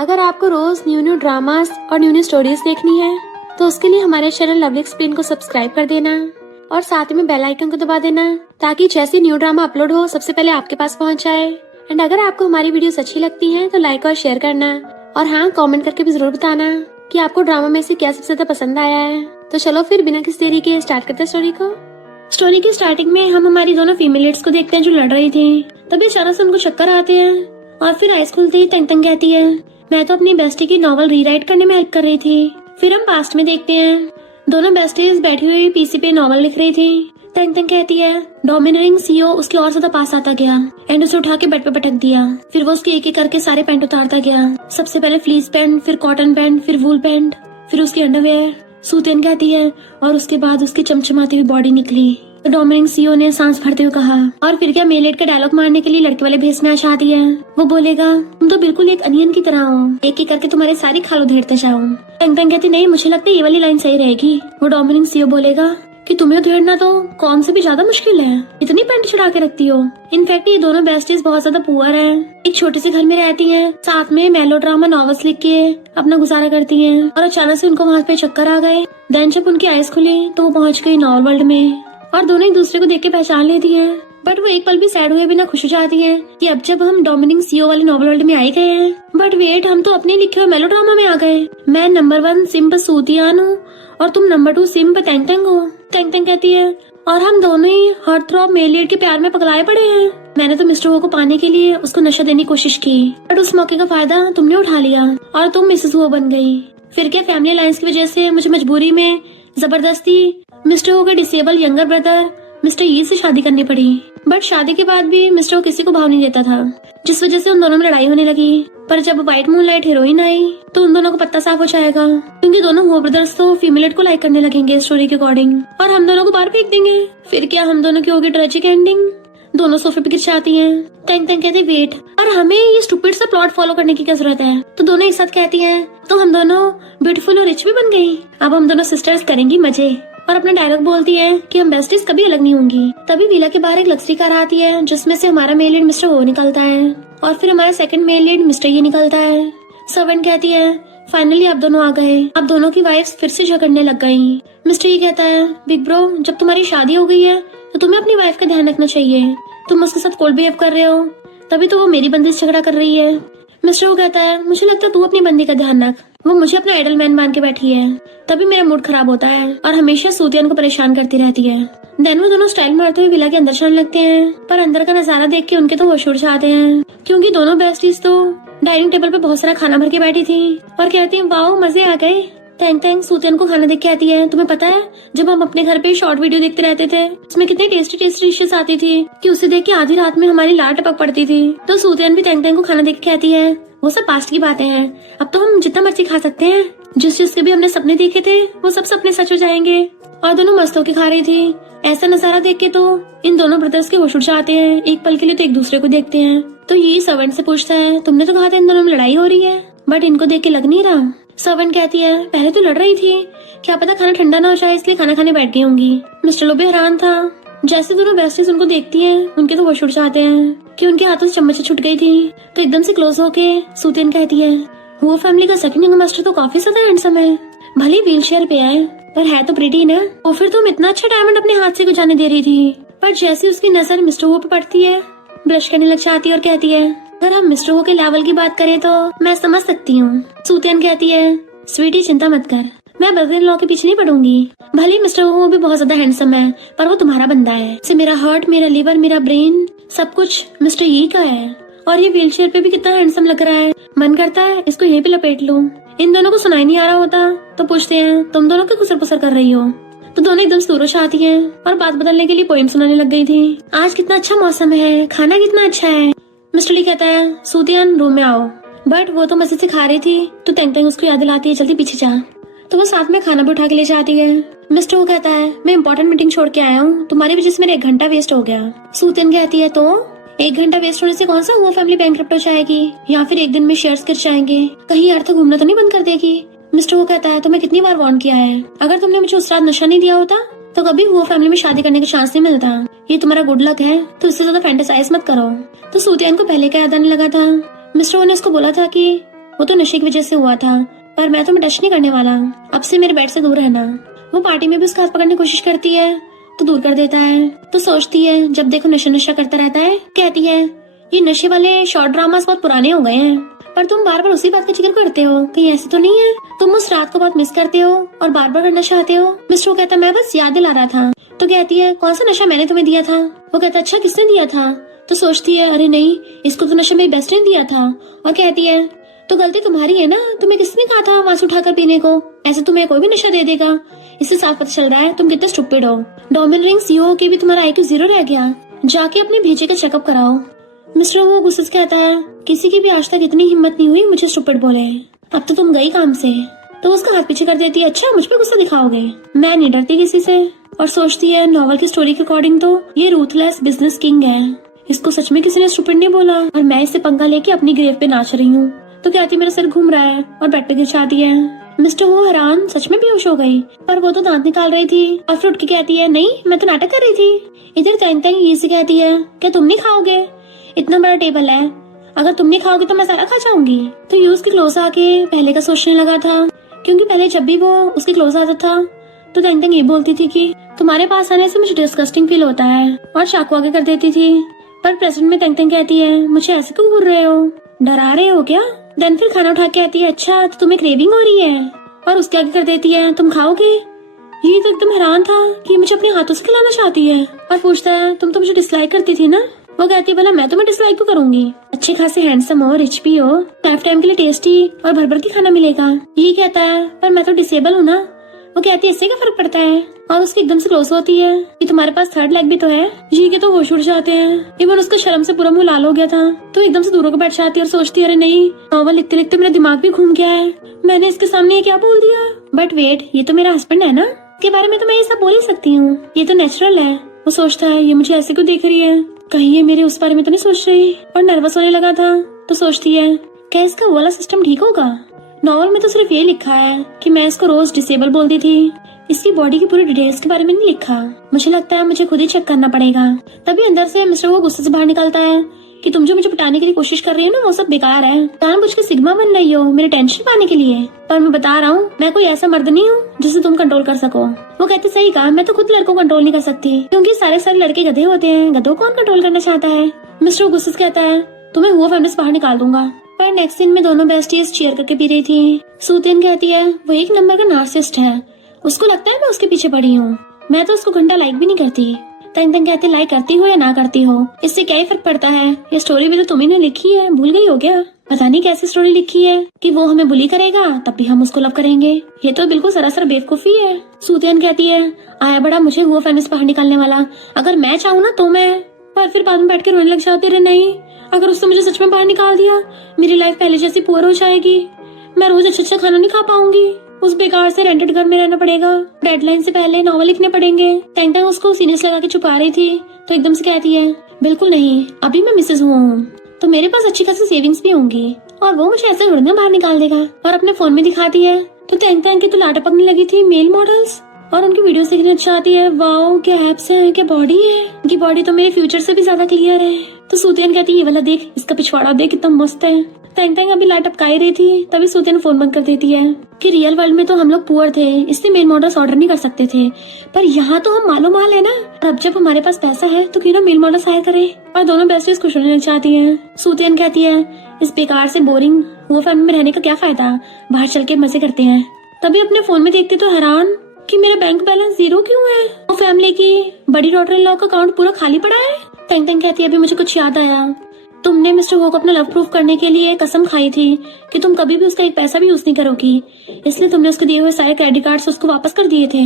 अगर आपको रोज new new dramas और न्यू न्यू स्टोरीज देखनी है तो उसके लिए हमारे चैनल लवली एक्सप्लेन को सब्सक्राइब कर देना और साथ में बेल आइकन को दबा देना ताकि जैसे न्यू ड्रामा अपलोड हो सबसे पहले आपके पास पहुंच जाए। एंड अगर आपको हमारी वीडियोस अच्छी लगती हैं तो लाइक और शेयर करना और हाँ, कमेंट करके भी जरूर बताना कि आपको ड्रामा में से क्या सबसे ज्यादा पसंद आया है। तो चलो फिर बिना किसी देरी के स्टार्ट करते हैं स्टोरी को। स्टोरी की स्टार्टिंग में हम हमारी दोनों फीमेल लीड्स को देखते हैं जो लड़ रही थी। तभी अचानक से उनको चक्कर आते हैं और फिर आइस खुलते ही तंग तंग कहती है, मैं तो अपनी बेस्टी की नॉवल रीराइट करने में हेल्प कर रही थी। फिर हम पास्ट में देखते हैं दोनों बेस्टीज बैठी हुई पीसी पे नॉवल लिख रही थी। तंग तंग कहती है, डोमिनेटिंग सीईओ उसके और ज्यादा पास आता गया एंड उसे उठा के बेड पे पटक दिया। फिर वो उसके एक एक करके सारे पैंट उतारता गया। सबसे पहले फ्लीस पैंट, फिर कॉटन पैंट, फिर वूल पैंट, फिर उसकी अंडरवेयर। सूतेन कहती है और उसके बाद उसकी चमचमाती हुई बॉडी निकली। तो डोमिनिक सीईओ ने सांस भरते हुए कहा, और फिर क्या मेलेट का डायलॉग मारने के लिए लड़के वाले भेज में आ चाहती है। वो बोलेगा, तुम तो बिल्कुल एक अनियन की तरह हो, एक एक करके तुम्हारे सारी खाल उधेड़ते जाओ। तंग तंग कहती, नहीं मुझे लगता है ये वाली लाइन सही रहेगी। वो डोमिनिक सीईओ बोलेगा कि तुम्हें उधेड़ना तो कौन से भी ज्यादा मुश्किल है, इतनी पैंट चढ़ा के रखती हो। इनफैक्ट ये दोनों बेस्टीज बहुत ज्यादा पुअर हैं, एक छोटे से घर में रहती हैं, साथ में मेलोड्रामा नॉवेल्स लिख के अपना गुजारा करती हैं। और अचानक से उनको वहाँ पे चक्कर आ गए। देन जब उनकी आइज खुली तो वो पहुँच गई नॉवल वर्ल्ड में और दोनों एक दूसरे को देख के पहचान लेती हैं। बट वो एक पल भी सैड हुए बिना खुश हो जाती हैं कि अब जब हम डोमिनिक सीईओ वाले नॉवल वर्ल्ड में आ गए हैं। बट वेट, हम तो अपने लिखे हुए मेलोड्रामा में आ गए। मैं नंबर 1 सिम्प सूतियान हूँ और तुम नंबर 2 सिम्प तंग तंग हो। तंग तंग कहती है, और हम दोनों ही हार्ट थ्रॉब मेलियट के प्यार में पगलाए पड़े हैं। मैंने तो मिस्टर वो को पाने के लिए उसको नशा देने की कोशिश की, बट उस मौके का फायदा तुमने उठा लिया और तुम मिसेस वो बन गई। फिर क्या फैमिली अलायंस की वजह से मुझे मजबूरी में जबरदस्ती मिस्टर वो के डिसेबल यंगर ब्रदर मिस्टर ई से शादी करनी पड़ी। बट शादी के बाद भी मिस्टर वो किसी को भाव नहीं देता था, जिस वजह से उन दोनों में लड़ाई होने लगी। पर जब व्हाइट मूनलाइट हीरोइन आई तो उन दोनों को पत्ता साफ हो जाएगा, क्योंकि दोनों हो ब्रदर्स तो फीमेल को लाइक करने लगेंगे स्टोरी के अकॉर्डिंग और हम दोनों को बाहर फेंक देंगे। फिर क्या हम दोनों की होगी ट्रेजिक एंडिंग। दोनों सोफे पे गिर जाती हैं। तंग तंग कहते, वेट, और हमें ये स्टूपिड सा प्लॉट फॉलो करने की क्या जरूरत है। तो दोनों एक साथ कहती हैं, तो हम दोनों ब्यूटीफुल और रिच भी बन गई। अब हम दोनों सिस्टर्स करेंगी मजे। और अपना डायलॉग बोलती है कि हम बेस्टीज कभी अलग नहीं होंगी। तभी विला के बाहर एक लग्जरी कार आती है जिसमें से हमारा मेल लीड मिस्टर वो निकलता है और फिर हमारा सेकंड मेल लीड मिस्टर ये निकलता है। सर्वेंट कहती है, फाइनली अब दोनों आ गए। अब दोनों की वाइफ्स फिर से झगड़ने लग गई। मिस्टर ये कहता है, बिग ब्रो, जब तुम्हारी शादी हो गई है तो तुम्हें अपनी वाइफ का ध्यान रखना चाहिए। तुम उसके साथ कोल्ड बिहेव कर रहे हो, तभी तो वो मेरी बंदी से झगड़ा कर रही है। मिस्टर वो कहता है, मुझे लगता है तू अपनी बंदी का ध्यान रख, वो मुझे अपना आइडल मैन मान के बैठी है। तभी मेरा मूड खराब होता है और हमेशा सूतियान को परेशान करती रहती है। देन वो दोनों स्टाइल मारते हुए विला के अंदर चलने लगते हैं, पर अंदर का नजारा देख के उनके तो होश उड़ जाते हैं, क्योंकि दोनों बेस्टीज तो डाइनिंग टेबल पे बहुत सारा खाना भर के बैठी थी और कहती है, वाओ मजे आ गए। तंग तंग सूतियान को खाना देख के आती है, तुम्हें पता है जब हम अपने घर पे शॉर्ट वीडियो देखते रहते थे उसमें कितनी टेस्टी टेस्टी डिशेस आती थी कि उसे देख के आधी रात में हमारी लार टपक पड़ती थी। तो सूतियान भी तंग तंग को खाना देख के कहती है, वो सब पास्ट की बातें हैं, अब तो हम जितना मर्जी खा सकते हैं। जिस चीज के भी हमने सपने देखे थे वो सब सपने सच हो जाएंगे। और दोनों मस्त होके खा रही थी। ऐसा नजारा देख के तो इन दोनों ब्रदर्स के होश उड़ जाते हैं। एक पल के लिए तो एक दूसरे को देखते हैं। तो ये सर्वेंट से पूछता है, तुमने तो कहा था इन दोनों में लड़ाई हो रही है, बट इनको देख के लग नहीं रहा। सर्वेंट कहती है, पहले तो लड़ रही थी, क्या पता खाना ठंडा ना हो जाए इसलिए खाना खाने बैठ गई होंगी। मिस्टर लो भी हैरान था। जैसे दोनों बेस्टीज उनको देखती हैं उनके तो होश उड़ जाते हैं कि उनके हाथों से चम्मच छूट गई थी। तो एकदम से क्लोज होके सूतियान कहती है, वो फैमिली का सेकंड यंग मास्टर तो काफी ज्यादा हैंडसम है, भले व्हील चेयर पे है पर है तो प्रिटी ना। और फिर तुम इतना अच्छा डायमंड अपने हाथ से गुजारने दे रही थी। पर जैसे उसकी नजर मिस्टर वो पे पड़ती है ब्रश करने लग जाती है और कहती है, अगर हम मिस्टर वो के लेवल की बात करें तो मैं समझ सकती हूँ। सूतियान कहती है, स्वीटी चिंता मत कर, मैं ब्रदर इन लॉ के पीछे नहीं पड़ूंगी। भले मिस्टर वो भी बहुत ज्यादा हैंडसम है पर वो तुम्हारा बंदा है। से मेरा हार्ट, मेरा लिवर, मेरा ब्रेन सब कुछ मिस्टर ई का है। और ये व्हील चेयर पे भी कितना हैंडसम लग रहा है, मन करता है इसको यहीं पे लपेट लूं। इन दोनों को सुनाई नहीं आ रहा होता तो पूछते हैं, तुम दोनों क्या खुसर पुसर कर रही हो। तो दोनों एकदम से दूर आती हैं और बात बदलने के लिए पोएम सुनाने लग गई थी। आज कितना अच्छा मौसम है, खाना कितना अच्छा है। मिस्टर ली कहता है, सूतियान रूम में आओ। बट वो तो मजे से खा रही थी तो तंग तंग उसको याद दिलाती है, जल्दी पीछे जा। तो वो साथ में खाना भी उठा के ले जाती है। मिस्टर वो कहता है, मैं इंपॉर्टेंट मीटिंग छोड़ के आया हूँ, तुम्हारी वजह से मेरा 1 घंटा वेस्ट हो गया। सूतियान कहती है, तो 1 घंटा वेस्ट होने से कौन सा वो फैमिली बैंकरप्ट हो जाएगी या फिर एक दिन में शेयर्स गिर जाएंगे, कहीं यार तो घूमना तो नहीं बंद कर देगी। मिस्टर वो कहता है, तुम्हें कितनी बार वार्न किया है, अगर तुमने मुझे उस रात नशा नहीं दिया होता तो कभी वो फैमिली में शादी करने का चांस नहीं मिलता। ये तुम्हारा गुड लक है तो इससे ज्यादा फैंटेसाइज मत करो। तो सूतियान को पहले का याद आने लगा था। मिस्टर वो ने उसको बोला था कि वो तो नशे की वजह से हुआ था, पर मैं तुम्हें टच नहीं करने वाला। अब से मेरे बेड से दूर रहना। वो पार्टी में भी उसका हाथ पकड़ने की कोशिश करती है तो दूर कर देता है। तो सोचती है जब देखो नशा नशा करता रहता है। कहती है ये नशे वाले शॉर्ट ड्रामास बहुत पुराने हो गए हैं, पर तुम बार बार उसी बात का जिक्र करते हो, कहीं ऐसे तो नहीं है तुम उस रात को बहुत मिस करते हो और बार बार करना चाहते हो। मिस्टर वो कहता मैं बस याद दिला रहा था। तो कहती है कौन सा नशा मैंने तुम्हें दिया था। वो कहता अच्छा किसने दिया था। तो सोचती है अरे नहीं, इसको तो नशा मेरी बेस्ट ने दिया था। और कहती है तो गलती तुम्हारी है ना, तुम्हें किसने कहा था वहां से उठाकर पीने को, ऐसे तुम्हें कोई भी नशा दे देगा। इससे साफ पता चल रहा है तुम कितने स्टूपिड हो। डोमिन रिंग्स ये हो कि भी तुम्हारा IQ 0 रह गया, जाके अपने भेजे का चेकअप कराओ। मिस्टर वो गुस्से से कहता है किसी की भी आज तक इतनी हिम्मत नहीं हुई मुझे स्टूपिड बोले, अब तो तुम गई काम से। तो उसका हाथ पीछे कर देती है अच्छा मुझ पे गुस्सा दिखाओगे, मैं नहीं डरती किसी से। और सोचती है नॉवल की स्टोरी के अकॉर्डिंग तो ये रूथलेस बिजनेस किंग है, इसको सच में किसी ने स्टूपिड नहीं बोला और मैं इससे पंगा लेके अपनी ग्रेव पे नाच रही हूँ। तो कहती मेरा सिर घूम रहा है और बेड पे गिर जाती है। मिस्टर वो हैरान सच में बेहोश हो गई, पर वो तो दांत निकाल रही थी और फिर उठ के कहती है नहीं मैं तो नाटक कर रही थी। इधर तैंग तैंग ये से कहती है क्या तुम नहीं खाओगे, इतना बड़ा टेबल है, अगर तुम नहीं खाओगे तो मैं सारा खा जाऊंगी। तो ये उसके क्लोज आके पहले का सोचने लगा था, क्योंकि पहले जब भी वो उसके क्लोज आता था तो तैंग तैंग ये बोलती थी कि तुम्हारे पास आने से मुझे डिस्गस्टिंग फील होता है और चाकू आगे कर देती थी। पर प्रेजेंट में तैंग तैंग कहती है मुझे ऐसे क्यों घूर रहे हो, डरा रहे हो क्या। देन फिर खाना उठा के आती है अच्छा तो तुम्हें क्रेविंग हो रही है, और उसके आगे कर देती है तुम खाओगे। ये तो एकदम हैरान था कि मुझे अपने हाथों से खिलाना चाहती है और पूछता है तुम तो मुझे डिसलाइक करती थी ना। वो कहती है भला मैं तुम्हें डिसलाइक क्यों करूंगी, अच्छे खासे हैंडसम हो, रिच भी हो, लाइफ टाइम के लिए टेस्टी और भर भर के खाना मिलेगा। ये कहता है पर मैं तो डिसेबल हूँ ना। वो कहती है इससे क्या फर्क पड़ता है, और उसकी एकदम से क्लोज होती है कि तुम्हारे पास थर्ड लेग भी तो है। जी के तो होश उड़ जाते हैं। इवन उसका शर्म से पूरा मुंह लाल हो गया था, तो एकदम से दूर होकर बैठ जाती है और सोचती है अरे नहीं, नॉवल लिखते लिखते मेरा दिमाग भी घूम गया है, मैंने इसके सामने ये क्या बोल दिया। बट वेट, ये तो मेरा हस्बैंड है ना, के बारे में तो मैं ये सब बोल ही सकती हूँ, ये तो नेचुरल है। वो सोचता है ये मुझे ऐसे क्यों देख रही है, कहीं ये मेरे उस बारे में तो नहीं सोच रही, और नर्वस होने लगा था। तो सोचती है क्या इसका वाला सिस्टम ठीक होगा। नॉवल में तो सिर्फ ये लिखा है कि मैं इसको रोज डिसेबल बोलती थी, इसकी बॉडी की पूरी डिटेल्स के बारे में नहीं लिखा। मुझे लगता है मुझे खुद ही चेक करना पड़ेगा। तभी अंदर से मिस्टर वो गुस्से से बाहर निकलता है कि तुम जो मुझे पटाने के लिए कोशिश कर रही हो ना वो सब बेकार है, जानबूझ के सिग्मा बन रही हो मेरे टेंशन पाने के लिए। पर मैं बता रहा हूँ मैं कोई ऐसा मर्द नहीं हूँ जिसे तुम कंट्रोल कर सको। वो कहते सही कहा, मैं तो खुद लड़कों को कंट्रोल नहीं कर सकती, क्योंकि सारे लड़के गधे होते हैं, गधों कौन कंट्रोल करना चाहता है। मिस्टर गुस्से से कहता है तुम्हें हुआ फैमिली से बाहर निकाल दूंगा। पर नेक्स्ट सीन में दोनों बेस्टीज चेयर करके पी रही थी। सूतियन कहती है वो एक नंबर का नार्सिसिस्ट है, उसको लगता है मैं उसके पीछे पड़ी हूँ, मैं तो उसको घंटा लाइक भी नहीं करती। तंग तंग कहते लाइक करती हो या ना करती हो इससे क्या ही फर्क पड़ता है, ये स्टोरी भी तो तुम्ही ने लिखी है, भूल गई हो क्या। पता नहीं कैसी स्टोरी लिखी है कि वो हमें बुली करेगा तब भी हम उसको लव करेंगे, ये तो बिल्कुल सरासर बेवकूफी है। सूतियन कहती है आया बड़ा मुझे हुआ फैमिली से बाहर निकालने वाला, अगर मैं चाहूँ ना तो मैं, पर फिर बाद में बैठ के रोने लग जाते रहे। नहीं, अगर उसने मुझे सच में बाहर निकाल दिया मेरी लाइफ पहले जैसी पुअर हो जाएगी, मैं रोज अच्छा खाना नहीं खा पाऊंगी, उस बेकार से रेंटेड घर में रहना पड़ेगा, डेडलाइन से पहले नॉवल लिखने पड़ेंगे। टैंग टैंग उसको सीने से लगा के छुपा रही थी तो एकदम से कहती है बिल्कुल नहीं, अभी मैं मिसेज हुआ हूँ तो मेरे पास अच्छी खासी सेविंग्स भी होंगी और वो मुझे ऐसे उड़ने बाहर निकाल देगा। और अपने फोन में दिखाती है तो टैंग टैंग की तो लाट पकने लगी थी मेल मॉडल्स और उनकी वीडियोस देखने चाहती है। वाओ क्या एप्स है, क्या बॉडी है, उनकी बॉडी तो मेरे फ्यूचर से भी ज्यादा क्लियर है। तो सूतियन कहती है ये वाला देख, इसका पिछवाड़ा देख कितना मस्त है। टैंग टैंग अभी लाइट टपकाई रही थी तभी सूतियन फोन बंद कर देती है कि रियल वर्ल्ड में तो हम लोग पुअर थे इसलिए मेल मॉडल्स ऑर्डर नहीं कर सकते थे, पर यहाँ तो हम मालो माल है ना, और अब जब हमारे पास पैसा है तो क्यों ना मेल मॉडल्स हायर करें। और दोनों बेस्टीज खुश होने लग जाती हैं। सूतियन कहती है इस बेकार से बोरिंग वो फैमिली में रहने का क्या फायदा, बाहर चल के मजे करते हैं। तभी अपने फोन में देखती तो हैरान कि मेरा बैंक बैलेंस 0 क्यों है, वो फैमिली की बड़ी डॉटर इन लॉ का अकाउंट पूरा खाली पड़ा है। टैंग टैंग कहती है अभी मुझे कुछ याद आया, तुमने मिस्टर वो को अपना लव प्रूफ करने के लिए कसम खाई थी कि तुम कभी भी उसका एक पैसा भी यूज नहीं करोगी, इसलिए तुमने उसके दिए हुए सारे क्रेडिट कार्ड्स उसको वापस कर दिए थे।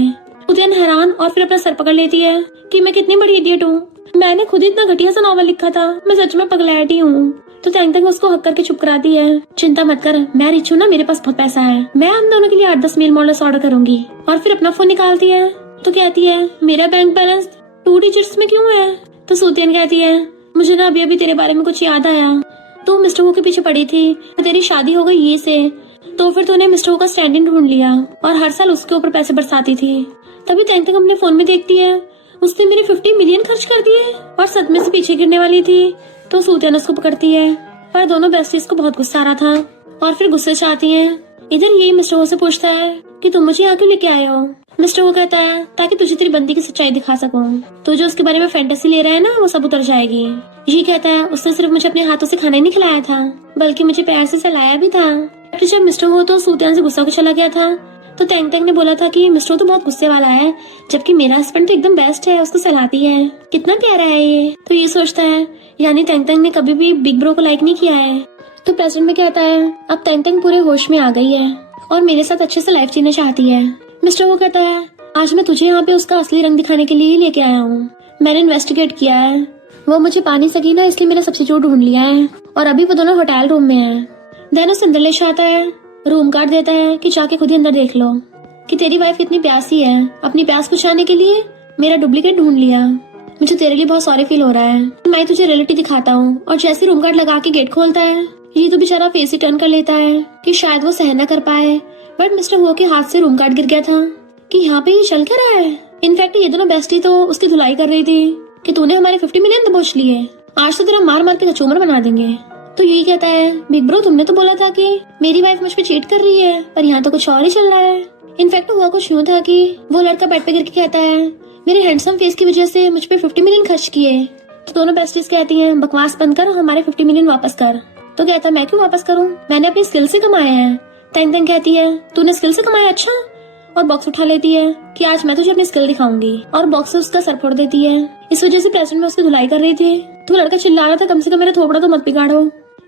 सूतियन हैरान और फिर अपना सर पकड़ लेती है कि मैं कितनी बड़ी इडियट हूँ, मैंने खुद ही इतना घटिया सा नॉवल लिखा था, मैं सच में पगलैटी हूँ। तो टैंग टैंग उसको हक करके चुप कराती है, चिंता मत कर, मैं रिच हूँ ना, मेरे पास बहुत पैसा है, मैं हम दोनों के लिए 8-10 मेल मॉडल्स ऑर्डर करूंगी। और फिर अपना फोन निकालती है तो कहती है मेरा बैंक बैलेंस 2 डिजिट्स में क्यों है। तो सूतियन कहती है मुझे ना अभी अभी तेरे बारे में कुछ याद आया, तू मिस्टर वो के पीछे पड़ी थी, तेरी शादी हो गई ये से, तो फिर तूने मिस्टर वो का स्टैंड इन ढूंढ लिया और हर साल उसके ऊपर पैसे बरसाती थी। तभी टैंग टैंग अपने फोन में देखती है उसने मेरे 50 मिलियन खर्च कर दिए और सदमे से पीछे गिरने वाली थी। तो सूतियन उसको पकड़ती है, पर दोनों बेस्टीज को बहुत गुस्सा आ रहा था और फिर गुस्से से आती है। इधर ये मिस्टर वो से पूछता है कि तुम मुझे यहाँ क्यों लेके आए हो। मिस्टर वो कहता है ताकि तुझे तेरी बंदी की सच्चाई दिखा सकूं। तो जो उसके बारे में फैंटेसी ले रहा है ना वो सब उतर जाएगी। ये कहता है उसने सिर्फ मुझे अपने हाथों से खाना ही नहीं खिलाया था बल्कि मुझे प्यार से सहलाया भी था। तो जब मिस्टर वो तो सूतियान से गुस्सा चला गया था तो तेंग तेंग ने बोला था कि मिस्टर वो तो बहुत गुस्से वाला है जबकि मेरा हस्बैंड तो एकदम बेस्ट है, उसको सहलाती है, कितना प्यारा है ये। तो ये सोचता है यानी तेंग तेंग ने कभी भी बिग ब्रो को लाइक नहीं किया है। तो प्रेसिडेंट में कहता है अब तेंग तेंग पूरे होश में आ गई है और मेरे साथ अच्छे से लाइफ जीना चाहती है। मिस्टर वो कहता है आज मैं तुझे यहाँ पे उसका असली रंग दिखाने के लिए लेके आया हूँ। मैंने इन्वेस्टिगेट किया है, वो मुझे पा नहीं सकी ना इसलिए मैंने सब्स्टिट्यूट ढूंढ लिया है और अभी वो दोनों होटल रूम में है। देन उस अंदर ले आता है, रूम कार्ड देता है कि जाके खुद ही अंदर देख लो कि तेरी वाइफ कितनी प्यासी है। अपनी प्यास बुझाने के लिए मेरा डुप्लीकेट ढूंढ लिया, मुझे तेरे लिए बहुत सॉरी फील हो रहा है। मैं तुझे रियलिटी दिखाता हूँ। और जैसे रूम कार्ड लगा के गेट खोलता है ये तो बेचारा फेस ही टर्न कर लेता है कि शायद वो सहन न कर पाए। बट मिस्टर वो के हाथ से रूम कार्ड गिर गया था कि यहाँ पे ये चल क्या रहा है। इनफैक्ट ये दोनों बेस्टी तो उसकी धुलाई कर रही थी कि तूने हमारे 50 मिलियन दबोच लिए, आज तो तेरा मार मार के कचूमर बना देंगे। तो यही कहता है बिग ब्रो तुमने तो बोला था कि मेरी वाइफ मुझ पे चीट कर रही है पर यहाँ तो कुछ और ही चल रहा है। इनफैक्ट हुआ कुछ यूँ था कि वो लड़का बेड पे गिर के कहता है मेरे हैंडसम फेस की वजह से मुझ पे 50 मिलियन खर्च किए। तो दोनों बेस्टीज कहती हैं बकवास बंद कर, हमारे 50 मिलियन वापस कर। तो कहता है मैं क्यों वापस करूँ, मैंने अपनी स्किल से कमाए हैं। तेंग तेंग कहती है तूने स्किल से कमाया, अच्छा। और बॉक्स उठा लेती है कि आज मैं तुझे अपनी स्किल दिखाऊंगी और बॉक्स से उसका सर फोड़ देती है। इस वजह से प्रेसिडेंट में उसकी धुलाई कर रही थी। तो लड़का चिल्ला रहा था कम से कम मेरा थोपड़ा तो मत बिगाड़ो।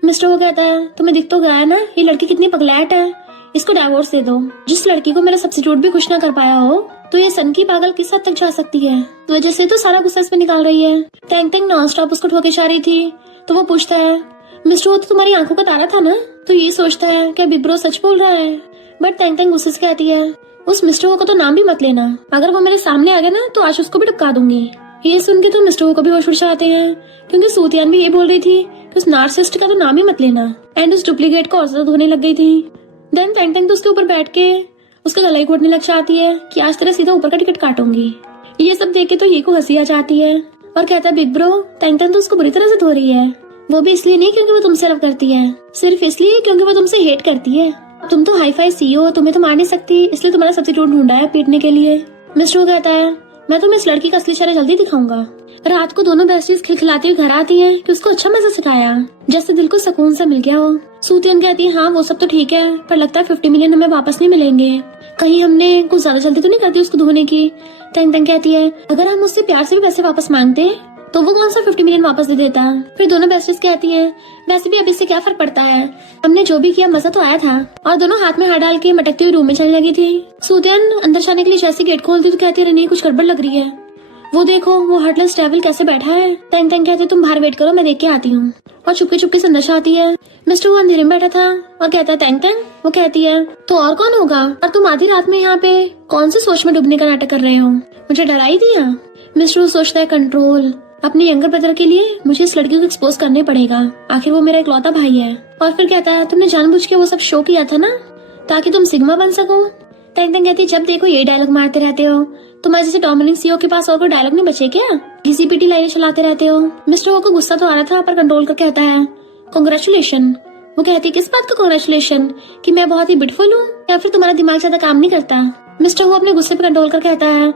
मिस्टर वो कहता है तुम्हें दिख तो गया है ना ये लड़की कितनी पगलैट है, इसको डाइवोर्स दे दो। जिस लड़की को मेरा सब्स्टिट्यूट भी खुश ना कर पाया हो तो ये सन की पागल किस हद तक जा सकती है। तो वजह से तो सारा गुस्सा इस पे निकाल रही है। तेंग तेंग नॉन स्टॉप उसको ठोके जा रही थी। तो वो पूछता है मिस्टर वो तो तुम्हारी आंखों का तारा था ना। तो ये सोचता है क्या बिग ब्रो सच बोल रहा है। बट तेंग तेंग गुस्से से कहती है उस मिस्टर वो का तो नाम भी मत लेना, अगर वो मेरे सामने आ गया ना तो आज उसको भी टपका दूंगी। ये सुन के तो मिस्टर वो को भी होश उड़ जाते हैं क्योंकि सूतियान भी ये बोल रही थी कि उस नार्सिसिस्ट का तो नाम ही मत लेना। एंड उस डुप्लीकेट को और ज्यादा धोने लग गई थी। देन तेंग तेंग तो उसके ऊपर बैठ के उसका गला ही घोटने लग जाती है कि आज तेरा सीधा ऊपर का टिकट काटूंगी। ये सब देख के तो ये को हंसी आ जाती है और कहता है बिग ब्रो तेंग तेंग तो उसको बुरी तरह से धो रही है, वो भी इसलिए नहीं क्योंकि वो तुमसे लव करती है, सिर्फ इसलिए क्योंकि वो तुमसे हेट करती है। तुम तो हाई फाई CEO हो, तुम्हें तो मार नहीं सकती, इसलिए तुम्हारा सब्स्टिट्यूट ढूंढा है पीटने के लिए। मिस्टर कहता है मैं तुम्हें इस लड़की का असली चेहरा जल्दी दिखाऊंगा। रात को दोनों बेस्टीज खिलखिलाती हुई घर आती हैं कि उसको अच्छा मजा सिखाया, जैसे दिल को सुकून सा मिल गया हो। सूतियन कहती है हाँ वो सब तो ठीक है पर लगता है 50 मिलियन हमें वापस नहीं मिलेंगे, कहीं हमने कुछ ज्यादा जल्दी तो नहीं कर दी उसको धोने की। तेंग तेंग कहती है अगर हम उससे प्यार से भी पैसे वापस मांगते तो वो कौन सा 50 मिलियन वापस दे देता। फिर दोनों बेस्टीज कहती हैं वैसे भी अभी से क्या फर्क पड़ता है, हमने जो भी किया मजा तो आया था। और दोनों हाथ में हाथ डाल के मटकती हुई रूम में चलने लगी थी। सूतियन अंदर जाने के लिए जैसे गेट खोलती तो कहती है नहीं कुछ गड़बड़ लग रही है, वो देखो वो हार्टलेस डेविल कैसे बैठा है। तेंग तेंग कहती है तुम बाहर वेट करो मैं देख के आती हूँ। और चुपके चुपके से अंदर आती है। मिस्टर वो अंधेरे में बैठा था और कहता है तेंग तेंग, वो कहती है तो और कौन होगा, और तुम आधी रात में यहाँ पे कौन सी सोच में डूबने का नाटक कर रहे हो, मुझे डराई दिया। मिस्टर वो सोचता है कंट्रोल, अपने यंगर ब्रदर के लिए मुझे इस लड़की को एक्सपोज करने पड़ेगा, आखिर वो मेरा इकलौता भाई है। और फिर कहता है तुमने जानबूझ के वो सब शो किया था ना ताकि तुम सिग्मा बन सको। तेंग तेंग कहती है जब देखो ये डायलॉग मारते रहते हो, तुम्हारे जैसे डोमिनिक CEO के पास और कोई डायलॉग नहीं बचे क्या, घिसी-पिटी लाइनें चलाते रहते हो। मिस्टर वो को गुस्सा तो आ रहा था पर कंट्रोल कर कहता है कांग्रेचुलेशन। वो कहती है किस बात का कांग्रेचुलेशन, कि मैं बहुत ही ब्यूटीफुल हूँ या फिर तुम्हारा दिमाग ज्यादा काम नहीं करता। मिस्टर वो अपने गुस्से पे कंट्रोल कर कहता है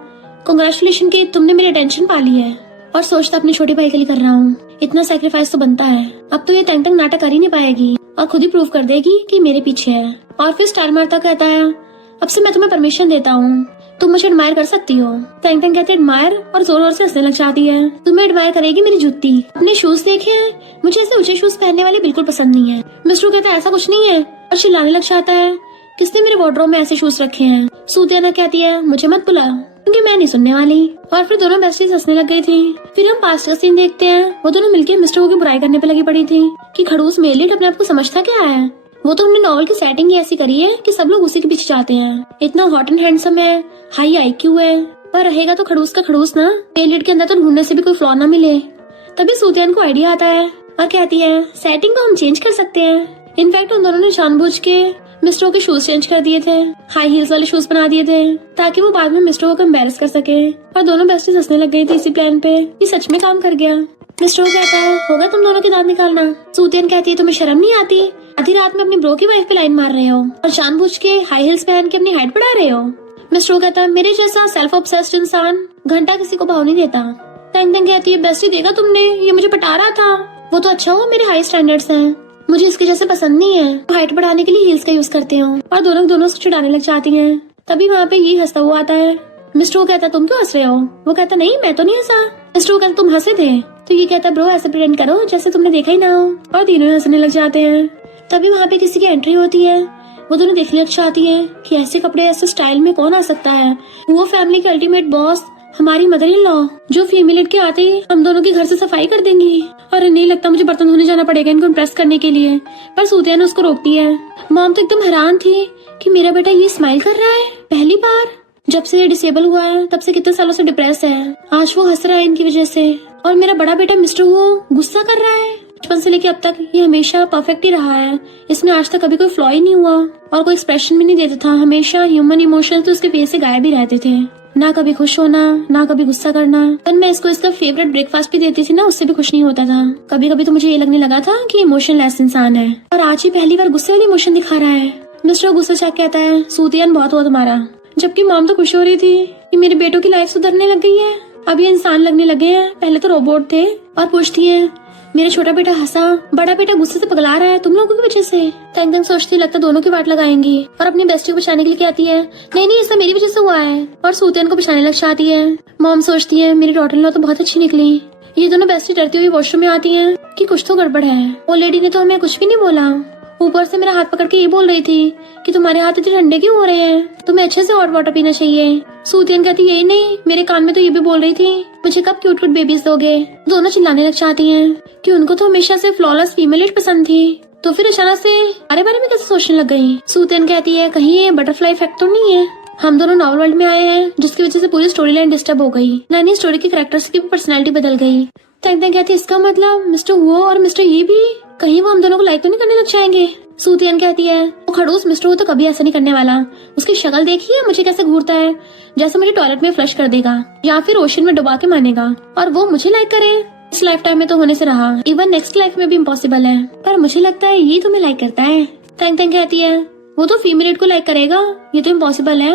कांग्रेचुलेशन कि तुमने मेरी अटेंशन पा ली है, और सोचता अपने छोटे भाई के लिए कर रहा हूँ, इतना सेक्रीफाइस तो बनता है। अब तो ये तेंग तेंग नाटक कर ही नहीं पाएगी और खुद ही प्रूव कर देगी कि मेरे पीछे है। और फिर स्टार मारता कहता है अब से मैं तुम्हें परमिशन देता हूँ, तुम मुझे एडमायर कर सकती हो। तेंग तेंग कहते एडमायर और जोर जोर से हंसने लग जाती है। तुम्हें एडमायर करेगी मेरी जूती, अपने शूज देखे हैं, मुझे ऐसे ऊंचे शूज पहनने वाले बिल्कुल पसंद नहीं है। मिस्टर कहता है ऐसा कुछ नहीं है और चिल्लाने लग जाता है किसने मेरे वार्डरोब में ऐसे शूज रखे हैं। सूतियाना कहती है मुझे मत बुला क्योंकि मैं नहीं सुनने वाली। और फिर दोनों बेस्टीज हंसने लग गई थी। फिर हम पास्ट का सीन देखते हैं, वो दोनों मिलकर मिस्टर वो की बुराई करने पे लगी पड़ी थी कि खड़ूस मेलिट अपने आप को समझता क्या है, वो तो हमने नॉवल की सेटिंग ही ऐसी करी है कि सब लोग उसी के पीछे जाते हैं, इतना हॉट एंड हैंडसम है, हाई IQ है, पर रहेगा तो खड़ूस का खड़ूस ना, मेलिट के अंदर तो ढूंढने से भी कोई फ्लॉ ना मिले। तभी सूतियान को आइडिया आता है और कहती है सेटिंग को हम चेंज कर सकते हैं। इनफैक्ट उन दोनों ने जानबूझ के मिस्टर के शूज चेंज कर दिए थे, हाई हील्स वाले शूज बना दिए थे ताकि वो बाद में मिस्टर को एम्बैरस कर सके। और दोनों बेस्टीज हंसने लग गई थी इसी प्लान पे, ये सच में काम कर गया। मिस्टर कहता है होगा तुम दोनों के दांत निकालना। सूतियन कहती है तुम्हें शर्म नहीं आती, आधी रात में अपनी ब्रो की वाइफ पे लाइन मार रहे हो और जानबूझ के हाई हिल्स पहन के अपनी हाइट बढ़ा रहे हो। मिस्टर वो कहता है मेरे जैसा सेल्फ ऑब्सेस्ड इंसान घंटा किसी को भाव नहीं देता। टैंग टैंग कहती है बेस्टी देखा तुमने, ये मुझे पटा रहा था। वो तो अच्छा हुआ मेरे हाई स्टैंडर्ड्स हैं, मुझे इसके जैसे पसंद नहीं है। हाइट बढ़ाने के लिए हील्स का यूज करते हो और दोनों से चिढ़ाने लग जाती हैं। तभी वहाँ पे ये हंसता हुआ आता है। मिस्टर वो कहता तुम क्यों हंस रहे हो? वो कहता नहीं मैं तो नहीं हंसा। मिस्टर वो कहता तुम हंसे थे। तो ये कहता ब्रो ऐसे प्रिटेंड करो जैसे तुमने देखा ही ना हो, और तीनों हंसने लग जाते हैं। तभी वहाँ पे किसी की एंट्री होती है। वो दोनों देखने लग जाती है कि ऐसे कपड़े ऐसे स्टाइल में कौन आ सकता है। वो फैमिली के अल्टीमेट बॉस हमारी मदर इन लॉ, जो फीमेल के आते ही हम दोनों के घर से सफाई कर देंगी। और नहीं लगता मुझे बर्तन धोने जाना पड़ेगा इनको इम्प्रेस करने के लिए, पर सूतिया ने उसको रोक दिया है। मॉम तो एकदम हैरान थी कि मेरा बेटा ये स्माइल कर रहा है पहली बार। जब से ये डिसेबल हुआ है तब से कितने सालों से डिप्रेस है, आज वो हंस रहा है इनकी वजह से। और मेरा बड़ा बेटा मिस्टर वो गुस्सा कर रहा है। बचपन से लेके अब तक ये हमेशा परफेक्ट ही रहा है, इसमें आज तक कभी कोई फ्लॉ ही नहीं हुआ और कोई एक्सप्रेशन भी नहीं देता था। हमेशा ह्यूमन इमोशन तो उसके फेस से गायब ही रहते थे, ना कभी खुश होना ना कभी गुस्सा करना। पर मैं इसको इसका फेवरेट ब्रेकफास्ट भी देती थी ना, उससे भी खुश नहीं होता था। कभी कभी तो मुझे ये लगने लगा था कि इमोशनलेस इंसान है, और आज ही पहली बार गुस्से वाली इमोशन दिखा रहा है। मिस्टर गुस्सा चाक कहता है सूतियान बहुत हुआ तुम्हारा। जबकि मॉम तो खुश हो रही थी कि मेरे बेटों की लाइफ सुधरने लग गई है, अब ये इंसान लगने लगे हैं, पहले तो रोबोट थे। और पूछती है मेरा छोटा बेटा हंसा, बड़ा बेटा गुस्से से पगला रहा है तुम लोगों की वजह से। टैंग टैंग सोचती लगता दोनों की वाट लगाएंगी और अपनी बेस्टी को बचाने के लिए कहती है नहीं नहीं ऐसा मेरी वजह से हुआ है, और सूतियान को बचाने लग जाती है। मॉम सोचती है मेरी डॉटर इन लॉ तो बहुत अच्छी निकली। ये दोनों बेस्टी डरती हुई वॉशरूम में आती है कि कुछ तो गड़बड़ है। वो लेडी ने तो हमें कुछ भी नहीं बोला, ऊपर से मेरा हाथ पकड़ के ये बोल रही थी कि तुम्हारे हाथ इतने ठंडे क्यों हो रहे हैं, तुम्हें अच्छे से हॉट वाटर पीना चाहिए। सूतियान कहती यही नहीं, मेरे कान में तो ये भी बोल रही थी मुझे कब क्यूट क्यूट बेबीज दोगे। दोनों चिल्लाने लग जाती हैं कि उनको तो हमेशा से फ्लॉलेस फीमेल पसंद थी, तो फिर अचानक से हमारे बारे में कैसे सोचने लग गई। सूतियान कहती है कहीं ये बटरफ्लाई इफेक्ट तो नहीं है, हम दोनों नॉवल वर्ल्ड में आए हैं जिसकी वजह से पूरी स्टोरी लाइन डिस्टर्ब हो गई, नई स्टोरी के कैरेक्टर्स की पर्सनैलिटी बदल गई। टैंग टैंग कहती है इसका मतलब मिस्टर वो और मिस्टर ये भी कहीं वो हम दोनों को लाइक तो नहीं करने लग जाएंगे। सूतियान कहती है वो खड़ूस मिस्टर वो तो कभी ऐसा नहीं करने वाला, उसकी शक्ल देखिए मुझे कैसे घूरता है, जैसे मुझे टॉयलेट में फ्लश कर देगा या फिर ओशन में डुबा के मानेगा। और वो मुझे लाइक करे इस लाइफ टाइम में तो होने से रहा, इवन नेक्स्ट लाइफ में भी इम्पॉसिबल है, पर मुझे लगता है ये तुम्हें लाइक करता है। टैंग टैंग कहती है वो तो फीमेल को लाइक करेगा, ये तो इम्पॉसिबल है।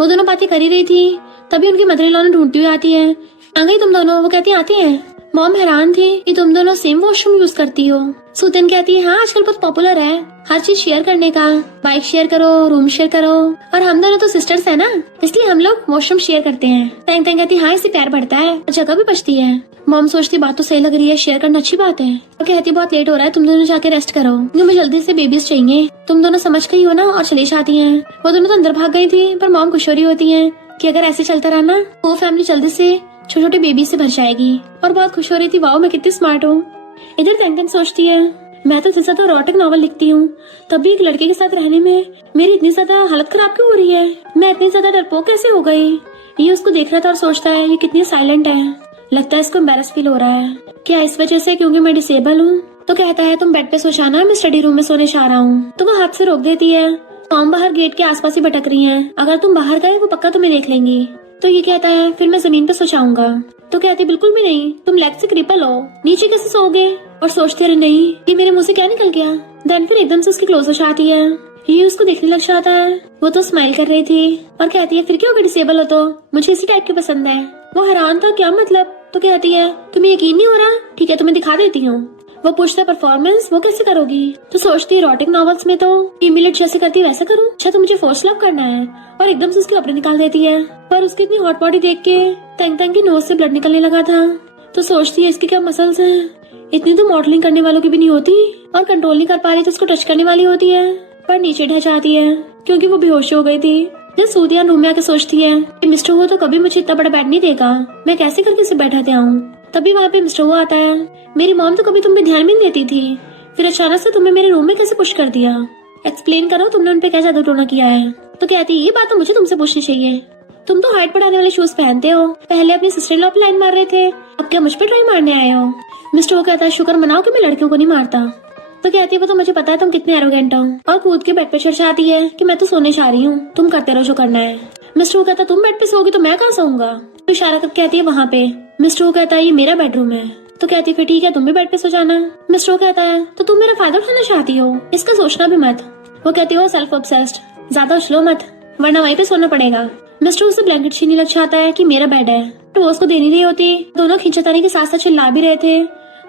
वो दोनों बातें कर ही रही थी तभी उनकी मदर इन लॉ ने ढूंढती हुई आती है। आ गई तुम दोनों? वो कहती आती है। मॉम हैरान थी कि तुम दोनों सेम वॉशरूम यूज करती हो। सूतियान कहती है हाँ आजकल बहुत पॉपुलर है हर चीज शेयर करने का, बाइक शेयर करो, रूम शेयर करो, और हम दोनों तो सिस्टर्स है ना इसलिए हम लोग वॉशरूम शेयर करते हैं। टैंग टैंग कहती है हाँ इससे प्यार बढ़ता है, जगह भी बचती है। मॉम सोचती बात तो सही लग रही है, शेयर करना अच्छी बात है। वो कहती बहुत लेट हो रहा है तुम दोनों जाके रेस्ट करो, मुझे जल्दी से बेबीज चाहिए। तुम दोनों समझ गई हो ना, और चली जाती है। वो दोनों तो अंदर भाग गई थी, पर मॉम खुश हो रही होती है कि अगर ऐसे चलता रहा ना वो फैमिली जल्दी से छोटे छोटे बेबी से भर जाएगी, और बहुत खुश हो रही थी वाओ मैं कितनी स्मार्ट हूँ। इधर टैंग टैंग सोचती है मैं तो जैसा तो एरोटिक नॉवल लिखती हूँ, तब भी एक लड़के के साथ रहने में मेरी इतनी ज्यादा हालत खराब क्यों हो रही है, मैं इतनी ज्यादा डरपोक कैसे हो गई। ये उसको देख रहा था और सोचता है ये कितनी साइलेंट है, लगता है इसको एम्बैरस फील हो रहा है, क्या इस वजह से क्योंकि मैं डिसेबल हूँ। तो कहता है तुम बेड पे सो जाना, मैं स्टडी रूम में सोने जा रहा हूँ। तो वो हाथ से रोक देती है। मॉम बाहर गेट के आसपास ही भटक रही है, अगर तुम बाहर गए वो पक्का तुम्हें देख लेंगी। तो ये कहता है फिर मैं जमीन पे सो जाऊंगा। तो कहती बिल्कुल भी नहीं, तुम लेग से क्रिपल हो, नीचे कैसे सोओगे। और सोचते रहे नहीं ये मेरे मुंह से क्या निकल गया। देन फिर एकदम से उसकी क्लोज हो जाती है, ये उसको देखने लग जाता है। वो तो स्माइल कर रही थी और कहती है फिर क्यों अगर डिसेबल हो तो मुझे इसी टाइप के पसंद है। वो हैरान था क्या मतलब। तो कहती है तुम्हें यकीन नहीं हो रहा, ठीक है तुम्हें दिखा देती हूँ। वो पूछता है परफॉर्मेंस वो कैसे करोगी। तो सोचती है एरोटिक नॉवेल्स में तो फीमेल जैसे करती है वैसा करूँ, अच्छा तो मुझे फोर्स लव करना है। और एकदम से उसके कपड़े निकाल देती है, पर उसकी इतनी हॉट बॉडी देख के टैंग टैंग की नोज से ब्लड निकलने लगा था। तो सोचती है इसके क्या मसल्स हैं, इतनी तो मॉडलिंग करने वालों की भी नहीं होती, और कंट्रोल नहीं कर पा रही तो उसको टच करने वाली होती है, पर नीचे ढह जाती है क्योंकि वो बेहोश हो गई थी। जब सूतियान रूम में आके सोचती है कि मिस्टर वो तो कभी मुझे इतना बड़ा बेड नहीं देगा, मैं कैसे करके इसे बैठाते आऊँ। तभी वहाँ पे मिस्टर वो आता है। मेरी मॉम तो कभी तुम पे ध्यान भी नहीं देती थी, फिर अचानक से तुम्हें मेरे रूम में कैसे पुश कर दिया, एक्सप्लेन करो तुमने उन पे क्या जादू टोना किया है। तो कहती ये बात तो मुझे तुमसे पूछनी चाहिए, तुम तो हाइट बढ़ाने वाले शूज पहनते हो, पहले अपनी सिस्टर इन लॉ पे लाइन मार रहे थे, अब क्या मुझ पे ट्राई मारने आए हो। मिस्टर वो कहता है शुक्र मनाओ कि मैं लड़कियों को नहीं मारता। तो कहती है वो तो मुझे पता है तुम कितने एरोगेंट हो, और कूद के बेड पे चढ़ जाती है कि मैं तो सोने जा रही हूँ, तुम करते रहो जो करना है। मिस्टर वो कहता तुम बेड पे सोओगी तो मैं कहाँ सोऊंगा। तो इशारा करके कहती है वहाँ पे। मिस्टर वो कहता है ये मेरा बेडरूम है, तो कहती फिर ठीक है तुम भी बेड पे सो जाना। मिस्टर कहता है तो तुम मेरा फायदा उठाना चाहती हो, इसका सोचना भी मत। वो कहती हो सेल्फ ऑब्सेस्ड, ज्यादा उछलो मत वरना वहीं पे सोना पड़ेगा। मिस्टर उसे ब्लैंकेट छीनने लग जाता है कि मेरा बेड है, तो वो उसको दे नहीं रही होती। दोनों खींचातानी के साथ साथ चिल्ला भी रहे थे।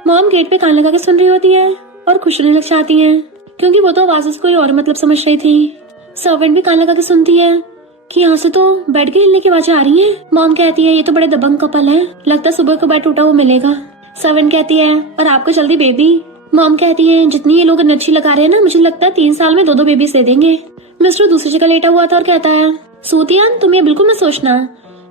मॉम गेट पे कान लगा के सुन रही होती है और खुश होने लग जाती है क्योंकि वो तो आवाज से कोई और मतलब समझ रही थी। सर्वेंट भी कान लगा के सुनती है कि यहाँ से तो बेड के हिलने की आवाजें आ रही हैं। मॉम कहती है ये तो बड़े दबंग कपल है, लगता है सुबह को बेड टूटा हुआ मिलेगा। सर्वेंट कहती है और आपको जल्दी बेबी। मॉम कहती है जितनी ये लोग एनर्जी लगा रहे हैं ना, मुझे लगता है 3 साल में 2-2 बेबी दे देंगे। मिस्टर दूसरी जगह लेटा हुआ था और कहता है सूतियान तुम ये बिल्कुल मत सोचना,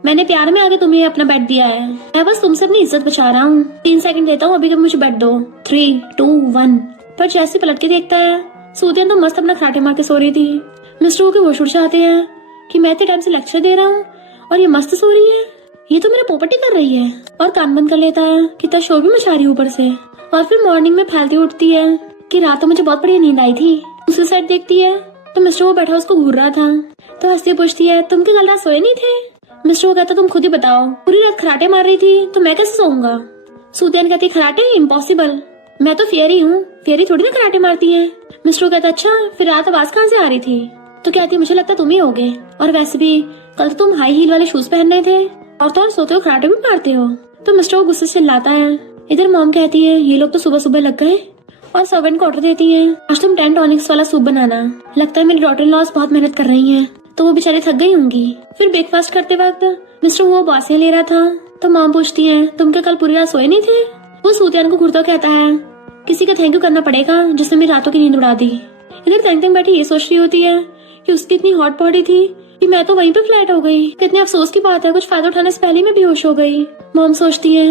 मैंने प्यार में आगे तुम्हें अपना बेड दिया है, मैं बस तुमसे अपनी इज्जत बचा रहा हूँ। 3 सेकंड देता हूँ, अभी कभी मुझे बेड दो। 3, 2, 1। पर जैसे पलट के देखता है सूतियान तो मस्त अपना खराटे मार के सो रही थी। मिस्टर के होश उड़ जाते हैं कि मैं इतने टाइम से लेक्चर दे रहा हूँ और ये मस्त सो रही है, ये तो मेरा पोपटी कर रही है। और कान बंद कर लेता है, कितना शोर भी मचा रही है ऊपर से। और फिर मॉर्निंग में फैलती उठती है कि रात तो मुझे बहुत बढ़िया नींद आई थी। दूसरी साइड देखती है तो मिस्टर वो बैठा उसको घूर रहा था, तो हंसती पूछती है तुम क्या कल रात सोए नहीं थे? मिस्टर वो कहता तुम खुद ही बताओ, पूरी रात खराटे मार रही थी तो मैं कैसे सोऊंगा? सूतियान कहती खराटे इम्पॉसिबल, मैं तो फेरी हूँ, फेरी थोड़ी ना खराटे मारती है। मिस्टर कहता अच्छा फिर रात आवाज कहाँ से आ रही थी? तो कहती मुझे लगता तुम ही होगे, और वैसे भी कल तो तुम हाई हील वाले शूज पहन रहे थे और तो और सोते हो खराटे भी मारते हो। तो मिस्टर वो गुस्से से चिल्लाता है। इधर मॉम कहती है ये लोग तो सुबह सुबह लग गए, और सर्वेंट को ऑर्डर देती है आज तुम 10 टॉनिक्स वाला सूप बनाना, लगता है मेरी डॉटर इन लॉज बहुत मेहनत कर रही हैं, तो वो बेचारे थक गई होंगी। फिर ब्रेकफास्ट करते वक्त मिस्टर वो बासियां ले रहा था, तो मॉम पूछती है तुम क्या कल पूरी रात सोए नहीं थे? वो सूतियान को घूरता कहता है किसी का थैंक यू करना पड़ेगा जिसने मेरी रातों की नींद उड़ा दी। इधर तंग तंग बैठी ये सोच रही होती है कि उसकी इतनी हॉट बॉडी थी कि मैं तो वहीं पे फ्लैट हो गई। कितने अफसोस की बात है, कुछ फायदा उठाने से पहले मैं बेहोश हो गई। मॉम सोचती है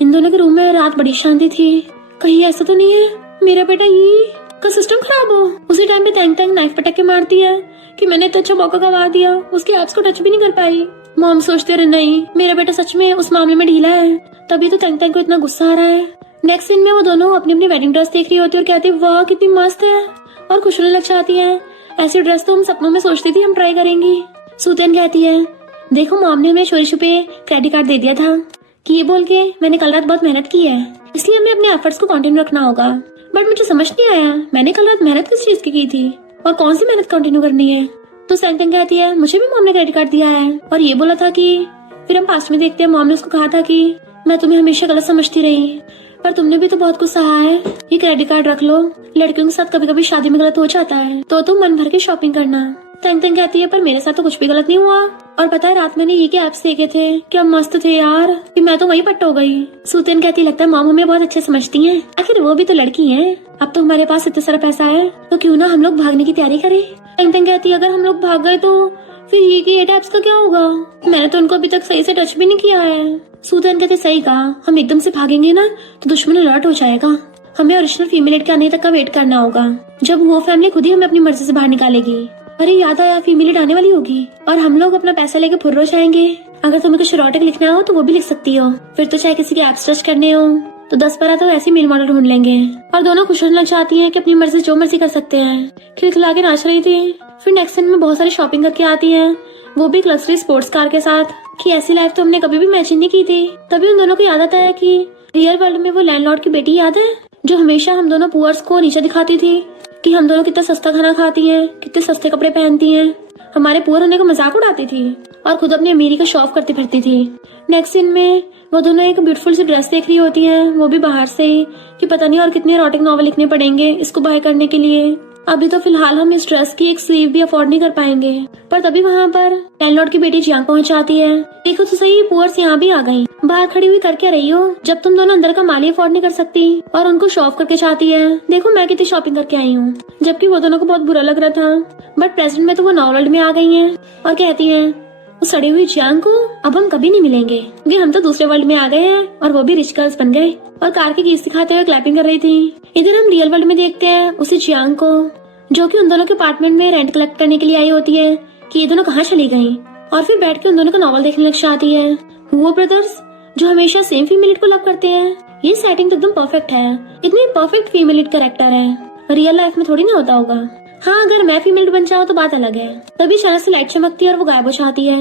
इन दोनों के रूम में रात बड़ी शांति थी, कहीं ऐसा तो नहीं है मेरा बेटा ये का सिस्टम खराब हो। उसी टाइम पे तंग तंग नाइफ पटक के मारती है कि मैंने इतना अच्छा मौका गवा दिया, उसके एब्स को टच भी नहीं कर पाई। मॉम सोचते रहे नहीं मेरा बेटा सच में उस मामले में ढीला है, तभी तो तंग तंग को इतना गुस्सा आ रहा है। नेक्स्ट सीन में वो दोनों अपनी अपनी वेडिंग ड्रेस देख रही होती है और कहती है वाह कितनी मस्त है, और खुश होने लग जाती है। ऐसी ड्रेस तो हम सपनों में सोचती थी हम ट्राई करेंगी। सूतियान कहती है देखो मॉम ने हमें चोरी छुपे क्रेडिट कार्ड दे दिया था कि ये बोल के मैंने कल रात बहुत मेहनत की है, इसलिए हमें अपने एफर्ट्स को कंटिन्यू रखना होगा। बट मुझे समझ नहीं आया मैंने कल रात मेहनत किस चीज की थी और कौन सी मेहनत कंटिन्यू करनी है। तो सैंगटन कहती है मुझे भी मॉम ने क्रेडिट कार्ड दिया है और ये बोला था कि, फिर हम पास्ट में देखते हैं मॉम ने उसको कहा था कि मैं तुम्हें हमेशा गलत समझती रही, पर तुमने भी तो बहुत कुछ सहा है, ये क्रेडिट कार्ड रख लो, लड़कियों के साथ कभी कभी शादी में गलत हो जाता है तो तुम मन भर के शॉपिंग करना। तंग कहती है पर मेरे साथ तो कुछ भी गलत नहीं हुआ, और पता है रात मैंने ये के एप्स देखे थे क्या मस्त थे यार कि मैं तो वहीं पट्ट हो गई। सूतियान कहती लगता है मॉम हमें बहुत अच्छे समझती हैं, आखिर वो भी तो लड़की हैं, अब तो हमारे पास इतना सारा पैसा है तो क्यों ना हम लोग भागने की तैयारी करें। तंग कहती है अगर हम लोग भाग गए तो फिर ये कि एप्स का क्या होगा, मैंने तो उनको अभी तक सही से टच भी नहीं किया है। सूतियान कहते सही कहा, हम एकदम से भागेंगे ना तो दुश्मन अलर्ट हो जाएगा, हमें ओरिजिनल फीमेल एड के आने तक का वेट करना होगा, जब वो फैमिली खुद ही हमें अपनी मर्जी से बाहर निकालेगी। अरे याद आया फीमेल एड आने वाली होगी और हम लोग अपना पैसा लेके फुर्र हो जाएंगे। अगर तुम्हें कुछ इरोटिक लिखना हो तो वो भी लिख सकती हो, फिर तो चाहे किसी के एप्स टच करने हो तो 10-12 तो ऐसे मेल मॉडल ढूंढ लेंगे। और दोनों खुश होने लग जाती हैं कि अपनी मर्जी जो मर्जी कर सकते हैं। खिलखिला के नाच रही थी। फिर नेक्स्ट सीन में बहुत सारी शॉपिंग करके आती हैं, वो भी एक लग्जरी स्पोर्ट्स कार के साथ, कि ऐसी लाइफ तो हमने कभी भी इमेजिन नहीं की थी। तभी उन दोनों को याद आता है कि रियल वर्ल्ड में वो लैंडलॉर्ड की बेटी याद है जो हमेशा हम दोनों पुअर्स को नीचे दिखाती थी कि हम दोनों कितना सस्ता खाना खाती हैं, कितने सस्ते कपड़े पहनती हैं, हमारे पुअर होने का मजाक उड़ाती थी और खुद अपनी अमीरी का शो ऑफ करती फिरती थी। नेक्स्ट सीन में वो दोनों एक ब्यूटीफुल सी ड्रेस देख रही होती हैं, वो भी बाहर से ही, कि पता नहीं और कितने इरोटिक नॉवल लिखने पड़ेंगे इसको बाय करने के लिए। अभी तो फिलहाल हम इस ड्रेस की एक स्लीव भी अफोर्ड नहीं कर पाएंगे। पर तभी वहाँ पर लैंडलॉर्ड की बेटी जियांग पहुँच जाती है। देखो तो सही पुअर्स यहाँ भी आ गई, बाहर खड़ी हुई कर क्या रही हो जब तुम दोनों अंदर का माल ही अफोर्ड नहीं कर सकती, और उनको शो ऑफ करके चाहती है देखो मैं कितनी शॉपिंग करके आई हूँ, जबकि वो दोनों को बहुत बुरा लग रहा था। बट प्रेजेंट में तो वो नॉ वर्ल्ड में आ गई है और कहती है उस सड़ी हुई जियांग को अब हम कभी नहीं मिलेंगे क्योंकि हम तो दूसरे वर्ल्ड में आ गए हैं और वो भी रिच गर्ल्स बन गए। और कार की कीज दिखाते हुए क्लैपिंग कर रही थी। इधर हम रियल वर्ल्ड में देखते हैं उसी जियांग को जो कि उन दोनों के अपार्टमेंट में रेंट कलेक्ट करने के लिए आई होती है कि ये दोनों कहाँ चली गई, और फिर बैठ के उन दोनों का नॉवल देखने लग जाती है। वो ब्रदर्स जो हमेशा सेम फीमेल को लव करते हैं, ये सेटिंग तो एकदम परफेक्ट है, इतनी परफेक्ट फीमेल कैरेक्टर है, रियल लाइफ में थोड़ी ना होता होगा। हाँ अगर मैं फीमेल बन जाऊँ तो बात अलग है। तभी अचानक से लाइट चमकती है और वो गायब हो जाती है।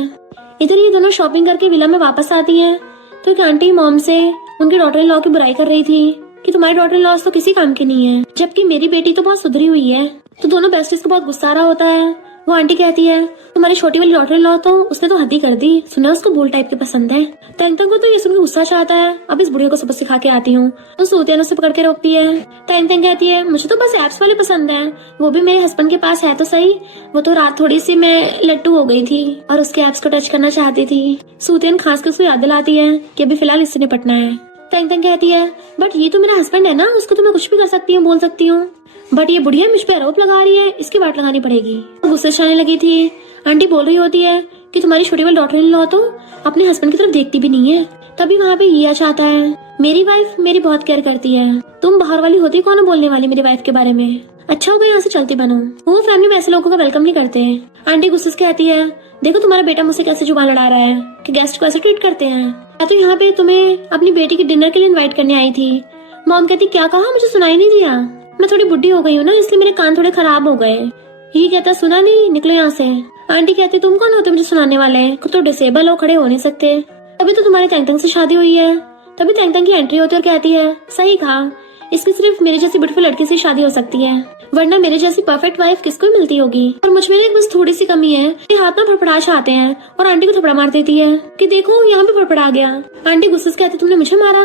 इधर ये दोनों शॉपिंग करके विला में वापस आती है तो एक आंटी मॉम से उनकी डॉटर इन लॉ की बुराई कर रही थी कि तुम्हारी डॉटर इन लॉ तो किसी काम की नहीं है, जबकि मेरी बेटी तो बहुत सुधरी हुई है। तो दोनों बेस्टीज को बहुत गुस्सा आ रहा होता है। वो आंटी कहती है तुम्हारी छोटी वाली डॉटर इन लॉ तो उसने तो हद ही कर दी, सुना उसको बोल टाइप के पसंद है। टैंग को तो ये सुनकर गुस्सा चाहता है, अब इस बुढ़िया को सबक सिखा के आती हूँ। तो सूतियान उसे पकड़ के रोकती है। टैंग कहती है मुझे तो बस एप्स वाले पसंद है, वो भी मेरे हस्बैंड के पास है तो सही, वो तो रात थोड़ी सी मैं लट्टू हो गई थी और उसके एप्स को टच करना चाहती थी। सूतियान खास कर उसको याद दिलाती है कि अभी फिलहाल इससे निपटना है। टैंग कहती है बट ये तो मेरा हस्बैंड है ना, उसको तो मैं कुछ भी कर सकती हूँ, बोल सकती हूँ, बट ये बुढ़िया मुझ पे आरोप लगा रही है, इसकी बात लगानी पड़ेगी। गुस्से से आने लगी थी। आंटी बोल रही होती है कि तुम्हारी छोटी वाली डॉटर इन लॉ तो अपने हस्बैंड की तरफ देखती भी नहीं है। तभी वहाँ पे ये चाहता है मेरी वाइफ मेरी बहुत केयर करती है, तुम बाहर वाली होती कौन बोलने वाली मेरी वाइफ के बारे में, अच्छा होगा यहाँ से चलती बनो। वो फैमिली में ऐसे लोगों का वेलकम नहीं करते। आंटी गुस्से से कहती है देखो तुम्हारा बेटा मुझसे कैसे जुबान लड़ा रहा है कि गेस्ट को ऐसे ट्रीट करते हैं। मैं तो यहाँ पे तुम्हें अपनी बेटी के डिनर के लिए इन्वाइट करने आई थी। मॉम कहती क्या कहा, मुझे सुनाई नहीं दिया, मैं थोड़ी बुढ़ी हो गई हूँ ना, इसलिए मेरे कान थोड़े खराब हो गए। ये कहता सुना नहीं, निकलो यहाँ से। आंटी कहती तुम कौन होते मुझे सुनाने वाले, खुद तो डिसेबल हो, खड़े हो नहीं सकते। तभी तो तुम्हारे तैंग से शादी हुई है। तभी तैंग की एंट्री होती है और कहती है सही कहा, इसकी सिर्फ मेरे जैसी ब्यूटीफुल लड़की से शादी हो सकती है, वरना मेरे जैसी परफेक्ट वाइफ किसको मिलती होगी। और मुझ में एक बस थोड़ी सी कमी है, ये हाथ में फड़फड़ाश आते हैं और आंटी को थपड़ा मार देती है कि देखो यहाँ पे फड़फड़ा गया। आंटी गुस्से से कहती तुमने मुझे मारा,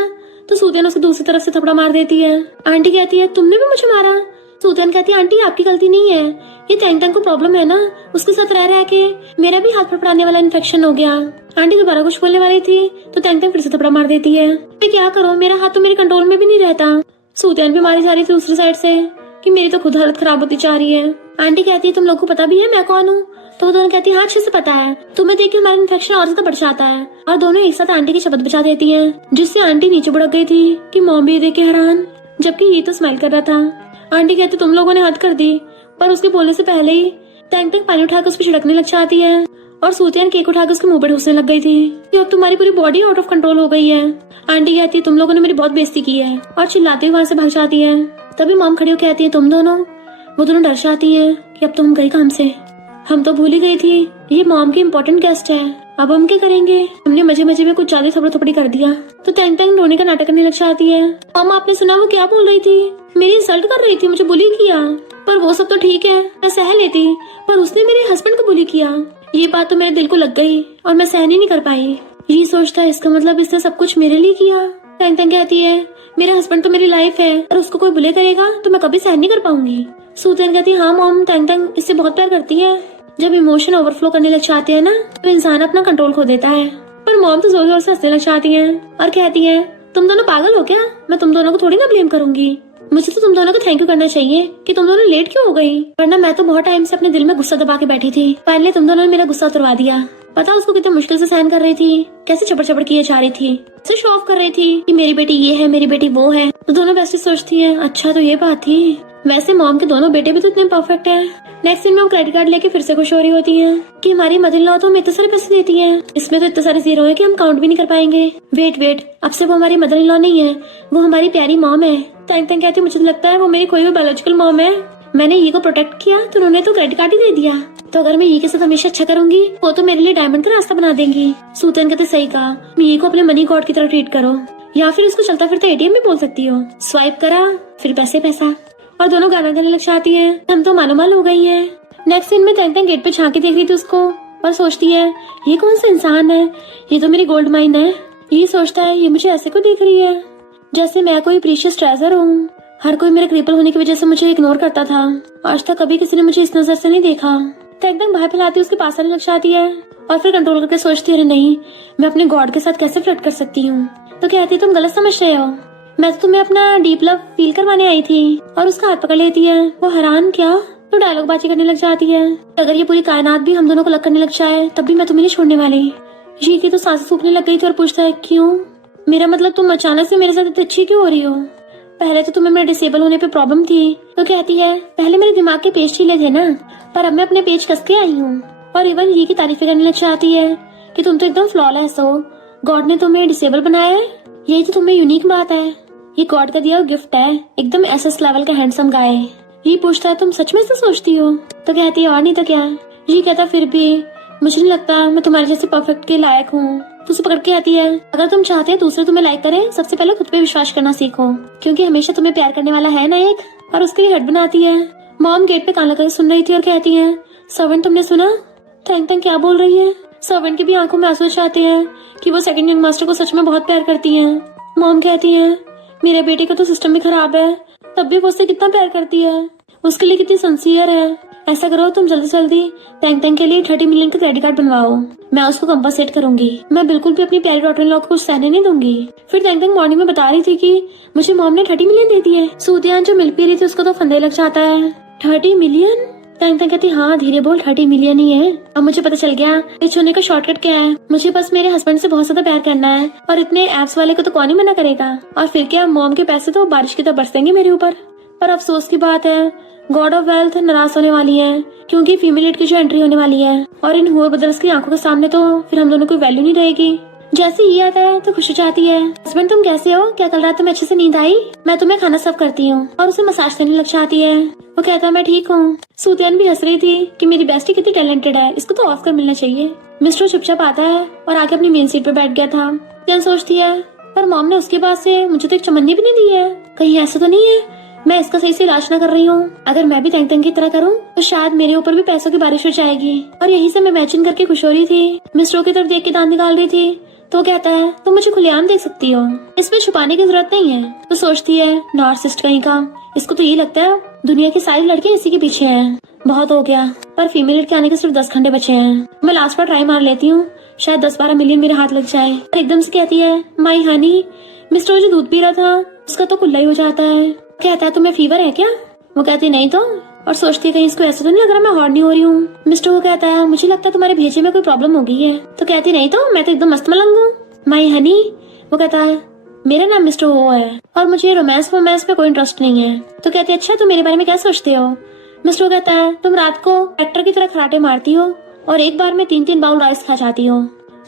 तो सूतियान उसे दूसरी तरफ से थपड़ा मार देती है। आंटी कहती है तुमने भी मुझे मारा। सूतियान कहती है आंटी आपकी गलती नहीं है, ये तैंग को प्रॉब्लम है ना, उसके साथ रह रह के मेरा भी हाथ फड़फड़ाने वाला इन्फेक्शन हो गया। आंटी दोबारा कुछ बोलने वाली थी तो तैंग फिर से थपड़ा मार देती है। मैं क्या करूँ, मेरा हाथ तो मेरे कंट्रोल में भी नहीं रहता। सूतियान भी मारी जा रही थी दूसरी साइड से कि मेरी तो खुद हालत खराब होती जा रही है। आंटी कहती है तुम लोग को पता भी है मैं कौन हूँ, तो वो दोनों कहती है हाँ अच्छे से पता है, तुम्हें देख के हमारा इन्फेक्शन और ज्यादा बढ़ जाता है। और दोनों एक साथ आंटी की शपथ बचा देती हैं, जिससे आंटी नीचे बुड़क गई थी कि मॉम भी देख के हैरान, जबकि ये तो स्माइल कर रहा था। आंटी कहती तुम लोगों ने हद कर दी, पर उसके बोलने से पहले ही टैंग पानी उठाकर उस पर छिड़कने लग जाती है और सूतियान केक उठाकर उसके मुंह पे ठूसने लग गई थी कि अब तुम्हारी पूरी बॉडी आउट ऑफ कंट्रोल हो गई है। आंटी कहती है तुम लोगों ने मेरी बहुत बेइज्जती की है और चिल्लाते हुए वहाँ से भाग जाती है। तभी मॉम खड़ी हो कहती है तुम दोनों। वो दोनों डर जाती है कि अब तो हम गए काम से, हम तो भूल ही गई थी ये मॉम की इम्पोर्टेंट गेस्ट है, अब हम क्या करेंगे, हमने मजे मजे में कुछ ज्यादा थपड़ा थपड़ी कर दिया। तो टैंग रोने का नाटक करने लग जाती है। मॉम आपने सुना वो क्या बोल रही थी, मेरी इंसल्ट कर रही थी, मुझे बुली किया, पर वो सब तो ठीक है मैं सह लेती, पर उसने मेरे हस्बैंड को बुली किया, ये बात तो मेरे दिल को लग गई और मैं सहन ही नहीं कर पाई। ये सोचता है इसका मतलब इसने सब कुछ मेरे लिए किया। टैंग कहती है मेरा हस्बैंड तो मेरी लाइफ है और उसको कोई बुले करेगा तो मैं कभी सहन नहीं कर पाऊंगी। सूतियान कहती है हाँ मॉम, टैंग इससे बहुत प्यार करती है, जब इमोशन ओवरफ्लो करने लग जाते हैं ना तो इंसान अपना कंट्रोल खो देता है। पर मॉम तो जोर जोर से हंसने लग जाती है और कहती है तुम दोनों पागल हो क्या, मैं तुम दोनों को थोड़ी ना ब्लेम करूंगी, मुझे तो तुम दोनों को थैंक यू करना चाहिए कि तुम दोनों लेट क्यों हो गई, वरना मैं तो बहुत टाइम से अपने दिल में गुस्सा दबा के बैठी थी, फाइनली तुम दोनों ने मेरा गुस्सा उतरवा दिया। पता उसको कितने मुश्किल से सहन कर रही थी, कैसे चपड़ चपड़ किए जा रही थी, कैसे शो ऑफ कर रही थी कि मेरी बेटी ये है मेरी बेटी वो है। तो दोनों बेस्टी सोचती है अच्छा तो ये बात थी, वैसे मॉम के दोनों बेटे भी तो इतने परफेक्ट है। नेक्स्ट सीन में वो क्रेडिट कार्ड लेके फिर से खुश हो रही होती है कि हमारी मदर इन लॉ तो हमें इतने सारे पैसे देती है, इसमें तो इतने सारे जीरो है कि हम काउंट भी नहीं कर पाएंगे। वेट अब से वो हमारी मदर इन लॉ नहीं है, वो हमारी प्यारी मॉम है। टैंग कहती मुझे लगता है वो मेरी कोई भी बायोलॉजिकल मॉम है, मैंने ये को प्रोटेक्ट किया तो उन्होंने तो क्रेडिट कार्ड ही दे दिया, तो अगर मैं ये के साथ हमेशा अच्छा करूंगी वो तो मेरे लिए डायमंड का रास्ता बना देंगी। सूतियान कहते सही कहा, ये को अपने मनी गॉड की तरह ट्रीट करो, या फिर उसको चलता फिरता एटीएम भी बोल सकती हो, स्वाइप करा फिर पैसा। और दोनों गाना गाने लग जाती है, हम तो मानोमाल हो गई है। नेक्स्ट सीन में टैंग गेट पे झांकी देख रही थी उसको और सोचती है ये कौन सा इंसान है, ये तो मेरी गोल्ड माइन है। ये सोचता है ये मुझे ऐसे को देख रही है जैसे मैं कोई प्रीशियस ट्रेजर हूँ, हर कोई मेरे क्रिपल होने की वजह से मुझे इग्नोर करता था, आज तक कभी किसी ने मुझे इस नजर से नहीं देखा। टैंग बाहर फैलाती उसके पास आने लग जाती है और फिर कंट्रोल करके सोचती है नहीं मैं अपने गॉड के साथ कैसे फ्लर्ट कर सकती हूँ। तो कहती है तुम गलत समझ रहे हो, मैं तो तुम्हें अपना डीप लव फील करवाने आई थी, और उसका हाथ पकड़ लेती है। वो हैरान क्या तो डायलॉग बाजी करने लग जाती है, अगर ये पूरी कायनात भी हम दोनों को लग करने लग जाए तब भी मैं तुम्हें नहीं छोड़ने वाली। ये की तो सांसें सूखने लग गई थी और पूछता है क्यों, मेरा मतलब तुम अचानक से मेरे साथ इतनी अच्छी क्यों हो रही हो, पहले तो तुम्हें मेरे डिसेबल होने पे प्रॉब्लम थी। तो कहती है पहले मेरे दिमाग के पेज ढीले थे ना, पर अब मैं अपने पेज कस के आई हूँ। और इवन ये की तारीफें करने लग जाती है कि तुम तो एकदम फ्लॉलेस हो, गॉड ने तुम्हें डिसेबल बनाया है, यही तो तुम्हें यूनिक बात है, ये गॉड का दिया गिफ्ट है, एकदम एसएस लेवल का हैंडसम गाय। ये पूछता है तुम सच में ऐसा सोचती हो, तो कहती है और नहीं तो क्या। ये कहता फिर भी मुझे नहीं लगता मैं तुम्हारे जैसे परफेक्ट के लायक हूँ, तो उसे पकड़ के आती है, अगर तुम चाहते हैं दूसरे तुम्हें लाइक करें, सबसे पहले खुद पे विश्वास करना सीखो, क्योंकि हमेशा तुम्हें प्यार करने वाला है ना एक, और उसके लिए हट बनाती है। मॉम गेट पे कान लगाकर सुन रही थी और कहती है, सर्वेंट तुमने सुना? थैंक क्या बोल रही है? सर्वेंट की भी आंखों में आंसू आते हैं कि वो सेकंड यंग मास्टर को सच में बहुत प्यार करती है। मॉम कहती है, मेरे बेटे का तो सिस्टम भी खराब है, तब भी वो उससे कितना प्यार करती है, उसके लिए कितनी सिंसियर है। ऐसा करो, तुम जल्दी जल्दी थैंक के लिए 30 मिलियन का क्रेडिट कार्ड बनवाओ, मैं उसको कंपनसेट करूंगी, मैं बिल्कुल भी अपनी प्यारी डॉटर इन लॉ को कुछ सहने नहीं दूंगी। फिर थैंक मॉर्निंग में बता रही थी कि मुझे मॉम ने 30 मिलियन दे दिए। सूतियान जो मिल पी रही थी उसको तो फंदे लग जाता है। 30 मिलियन? थैंक कहती, हाँ धीरे बोल, 30 मिलियन ही है। अब मुझे पता चल गया इस छूने का शॉर्टकट क्या है। मुझे बस मेरे हस्बैंड से बहुत ज्यादा प्यार करना है, और इतने एप्स वाले को तो कौन ही मना करेगा। और फिर क्या, मॉम के पैसे तो बारिश की तरह बरसेंगे मेरे ऊपर। पर अफसोस की बात है, गॉड ऑफ वेल्थ नाराज होने वाली है, क्योंकि फीमेल लीड की जो एंट्री होने वाली है, और इन हुए बदल्स की आंखों के सामने तो फिर हम दोनों को वैल्यू नहीं रहेगी। जैसे ही आता है तो खुश हो जाती है, हस्बैंड तुम कैसे हो? क्या कल रात तुम्हें अच्छे से नींद आई? मैं तुम्हें खाना सर्व करती हूँ, और उसे मसाज करने लग जाती है। वो कहता है, मैं ठीक हूँ। सूतियान भी हंस रही थी कि मेरी बेस्टी कितनी टैलेंटेड है, इसको तो ऑस्कर मिलना चाहिए। मिस्टर चुपचाप आता है और आके अपनी मेन सीट पे बैठ गया था। सूतियान सोचती है, पर मॉम ने उसके बाद से मुझे तो एक चमन्नी भी नहीं दी है, कहीं ऐसा तो नहीं है मैं इसका सही से इलाज ना कर रही हूँ। अगर मैं भी तंग की तरह करूँ तो शायद मेरे ऊपर भी पैसों की बारिश हो जाएगी। और यही से मैं मैचिंग करके खुश हो रही थी, मिस्टरों की तरफ देख के दांत निकाल रही थी, तो कहता है, तुम मुझे खुलेआम देख सकती हो, इसमें छुपाने की जरूरत नहीं है। तो सोचती है, नार्सिसिस्ट कहीं का, इसको तो ये लगता है दुनिया की सारी लड़कियां इसी के पीछे हैं। बहुत हो गया, पर फीमेल के आने के सिर्फ 10 घंटे बचे हैं। मैं लास्ट बार ट्राई मार लेती हूँ, शायद 10-12 मिलियन मेरे हाथ लग जाए। और एकदम से कहती है, माई हनी, मिस्टर जो दूध पी रहा था उसका तो कुल्ला ही हो जाता है। कहता है, तुम्हें फीवर है क्या? वो कहती नहीं तो, और सोचती है कहीं इसको ऐसा तो नहीं लग रहा मैं हॉट नहीं हो रही हूँ। मिस्टर को कहता है, मुझे लगता है तुम्हारे भेजे में कोई प्रॉब्लम हो गई है। तो कहती नहीं तो, मैं तो एकदम मस्त मलंग हूँ। माई हनी, वो कहता है, मेरा नाम मिस्टर वो है और मुझे रोमांस वोमांस पे कोई इंटरेस्ट नहीं है। तो कहती है, अच्छा तुम मेरे बारे में क्या सोचते हो? मिस्टर कहता है, तुम रात को एक्टर की तरह खराटे मारती हो और एक बार में 3-3 बाउल राइस खा जाती हो।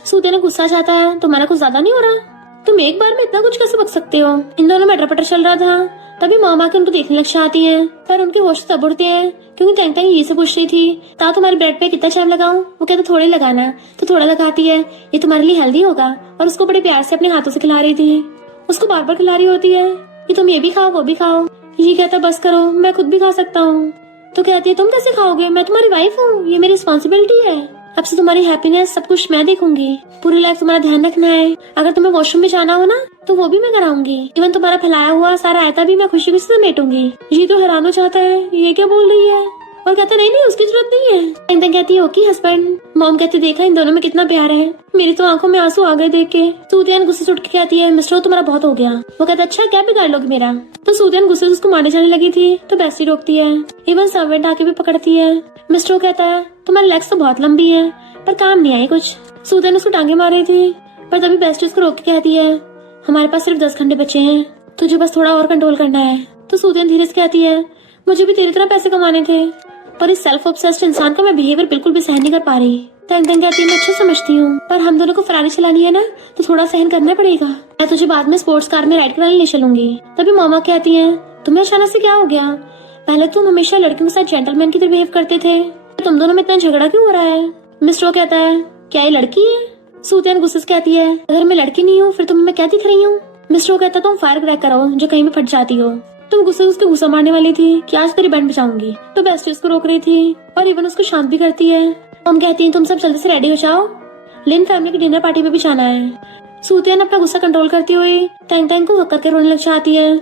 सूते ने गुस्सा जाता है, तुम्हारा कुछ ज्यादा नहीं हो रहा? तुम एक बार में इतना कुछ कैसे बक सकते हो? इन दोनों में अटर-पटर चल रहा था, तभी मामा के उनको देखने लग जाती है, पर उनके होश तब उड़ते हैं क्योंकि टैंक ये से पूछ रही थी, ता तुम्हारे ब्रेड पे कितना जैम लगाऊं? वो कहते थोड़े लगाना, तो थोड़ा लगाती है, ये तुम्हारे लिए हेल्दी होगा, और उसको बड़े प्यार से अपने हाथों से खिला रही थी। उसको बार बार खिला रही होती है कि तुम ये भी खाओ वो भी खाओ। ये कहता बस करो, मैं खुद भी खा सकता हूँ। तो कहती है, तुम कैसे खाओगे? मैं तुम्हारी वाइफ हूँ, ये मेरी रिस्पॉन्सिबिलिटी है। अब से तुम्हारी हैप्पीनेस सब कुछ मैं देखूंगी, पूरी लाइफ तुम्हारा ध्यान रखना है। अगर तुम्हें वॉशरूम में जाना हो ना तो वो भी मैं कराऊंगी, इवन तुम्हारा फैलाया हुआ सारा आयता भी मैं खुशी खुशी से समेटूंगी। ये तो हैरान हो जाता है, ये क्या बोल रही है, और कहता नहीं नहीं उसकी जरूरत नहीं है। एकदम कहती है, ओके हस्बैंड। मॉम कहती, देखा इन दोनों में कितना प्यार है। मेरी तो आंखों में आंसू आ गए देख के। सूतियान गुस्से से उठ के कहती है, मिस्टर तुम्हारा बहुत हो गया। वो कहता, अच्छा क्या बिगाड़ लोगे मेरा? तो सूतियान गुस्से से उसको मारने जाने लगी थी तो बेस्टी रोकती है, इवन सर्वेंट आके भी पकड़ती है। मिस्टर कहता है, तुम्हारी लेग्स तो बहुत लंबी है पर काम नहीं आई कुछ। सूतियान उसको टांगे मार रही थी, पर तभी बेस्टी उसको रोक के कहती है, हमारे पास सिर्फ 10 घंटे बचे हैं, तुझे बस थोड़ा और कंट्रोल करना है। तो सूतियान धीरे से कहती है, मुझे भी तेरी तरह पैसे कमाने थे, पर इस सेल्फ ऑब्सेस्ड इंसान का मैं बिहेवियर बिल्कुल भी सहन नहीं कर पा रही। तंग कहती है, मैं अच्छा समझती हूँ, पर हम दोनों को फरारी चलानी है ना, तो थोड़ा सहन करना पड़ेगा। मैं तुझे बाद में स्पोर्ट्स कार में राइड कराने ले चलूंगी। तभी मामा कहती है, तुम्हें अचानक से क्या हो गया? पहले तुम हमेशा लड़कियों के साथ जेंटलमैन की तरह बिहेव करते थे, तुम दोनों में इतना झगड़ा क्यों हो रहा है? मिस्टर कहता है, क्या ये लड़की है? सूतियान गुस्से से कहती है, अगर मैं लड़की नहीं हूँ फिर तुम्हें मैं क्या दिख रही हूँ? मिस्टर कहता है, तुम फायर क्रैक करो जो कहीं भी फट जाती हो। तुम गुस्से से उसके गुस्सा मारने वाली थी कि आज तेरी बैंड बचाऊंगी, तो बेस्टी उसको रोक रही थी और इवन उसको शांत भी करती है। हम कहती हैं, तुम सब जल्दी से रेडी हो जाओ, लिन फैमिली की डिनर पार्टी पे भी जाना है। सूतियान अपना गुस्सा कंट्रोल करती हुई टैंक को हक करके रोने लग जाती है।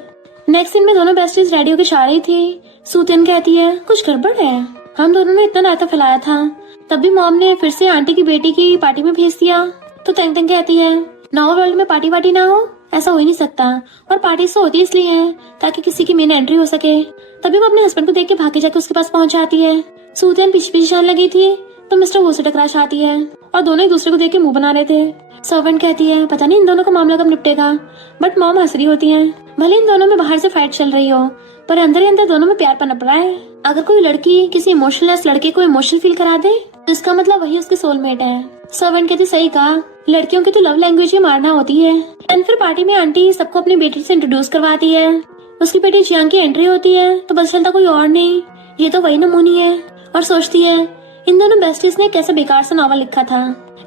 नेक्स्ट सीन में दोनों बेस्टीज रेडी होकर जा रही थी। सूतियान कहती है, कुछ गड़बड़ है, हम दोनों ने इतना रायता फैलाया था, तभी मॉम ने फिर से आंटी की बेटी की पार्टी में भेज दिया। तो टैंक कहती है, नॉर्मल वर्ल्ड में पार्टी वार्टी ना हो, ऐसा हो ही नहीं सकता, और पार्टी से होती इसलिए है ताकि किसी की मेन एंट्री हो सके। तभी वो अपने हस्बैंड को देख के भागे जाके उसके पास पहुंच जाती है। सूतियान पीछे पीछे जाने लगी थी तो मिस्टर वो से टकरा जाती है और दोनों एक दूसरे को देख के मुंह बना रहे थे। सर्वेंट कहती है, पता नहीं इन दोनों का मामला कब निपटेगा, बट मॉम हंस रही होती है। भले इन दोनों में बाहर से फाइट चल रही हो, पर अंदर ही अंदर दोनों में प्यार पनप रहा है। अगर कोई लड़की किसी इमोशनलेस लड़के को इमोशनल फील करा दे तो इसका मतलब वही उसकी सोलमेट है। सर्वेंट कहती, सही कहा, लड़कियों की तो लव लैंग्वेज ही मारना होती है। एंड फिर पार्टी में आंटी सबको अपनी बेटी से इंट्रोड्यूस करवाती है। उसकी बेटी जियांग की एंट्री होती है तो पता चलता कोई और नहीं, ये तो वही नमूनी है। और सोचती है, इन दोनों बेस्टीज ने कैसे बेकार सा नॉवल लिखा था।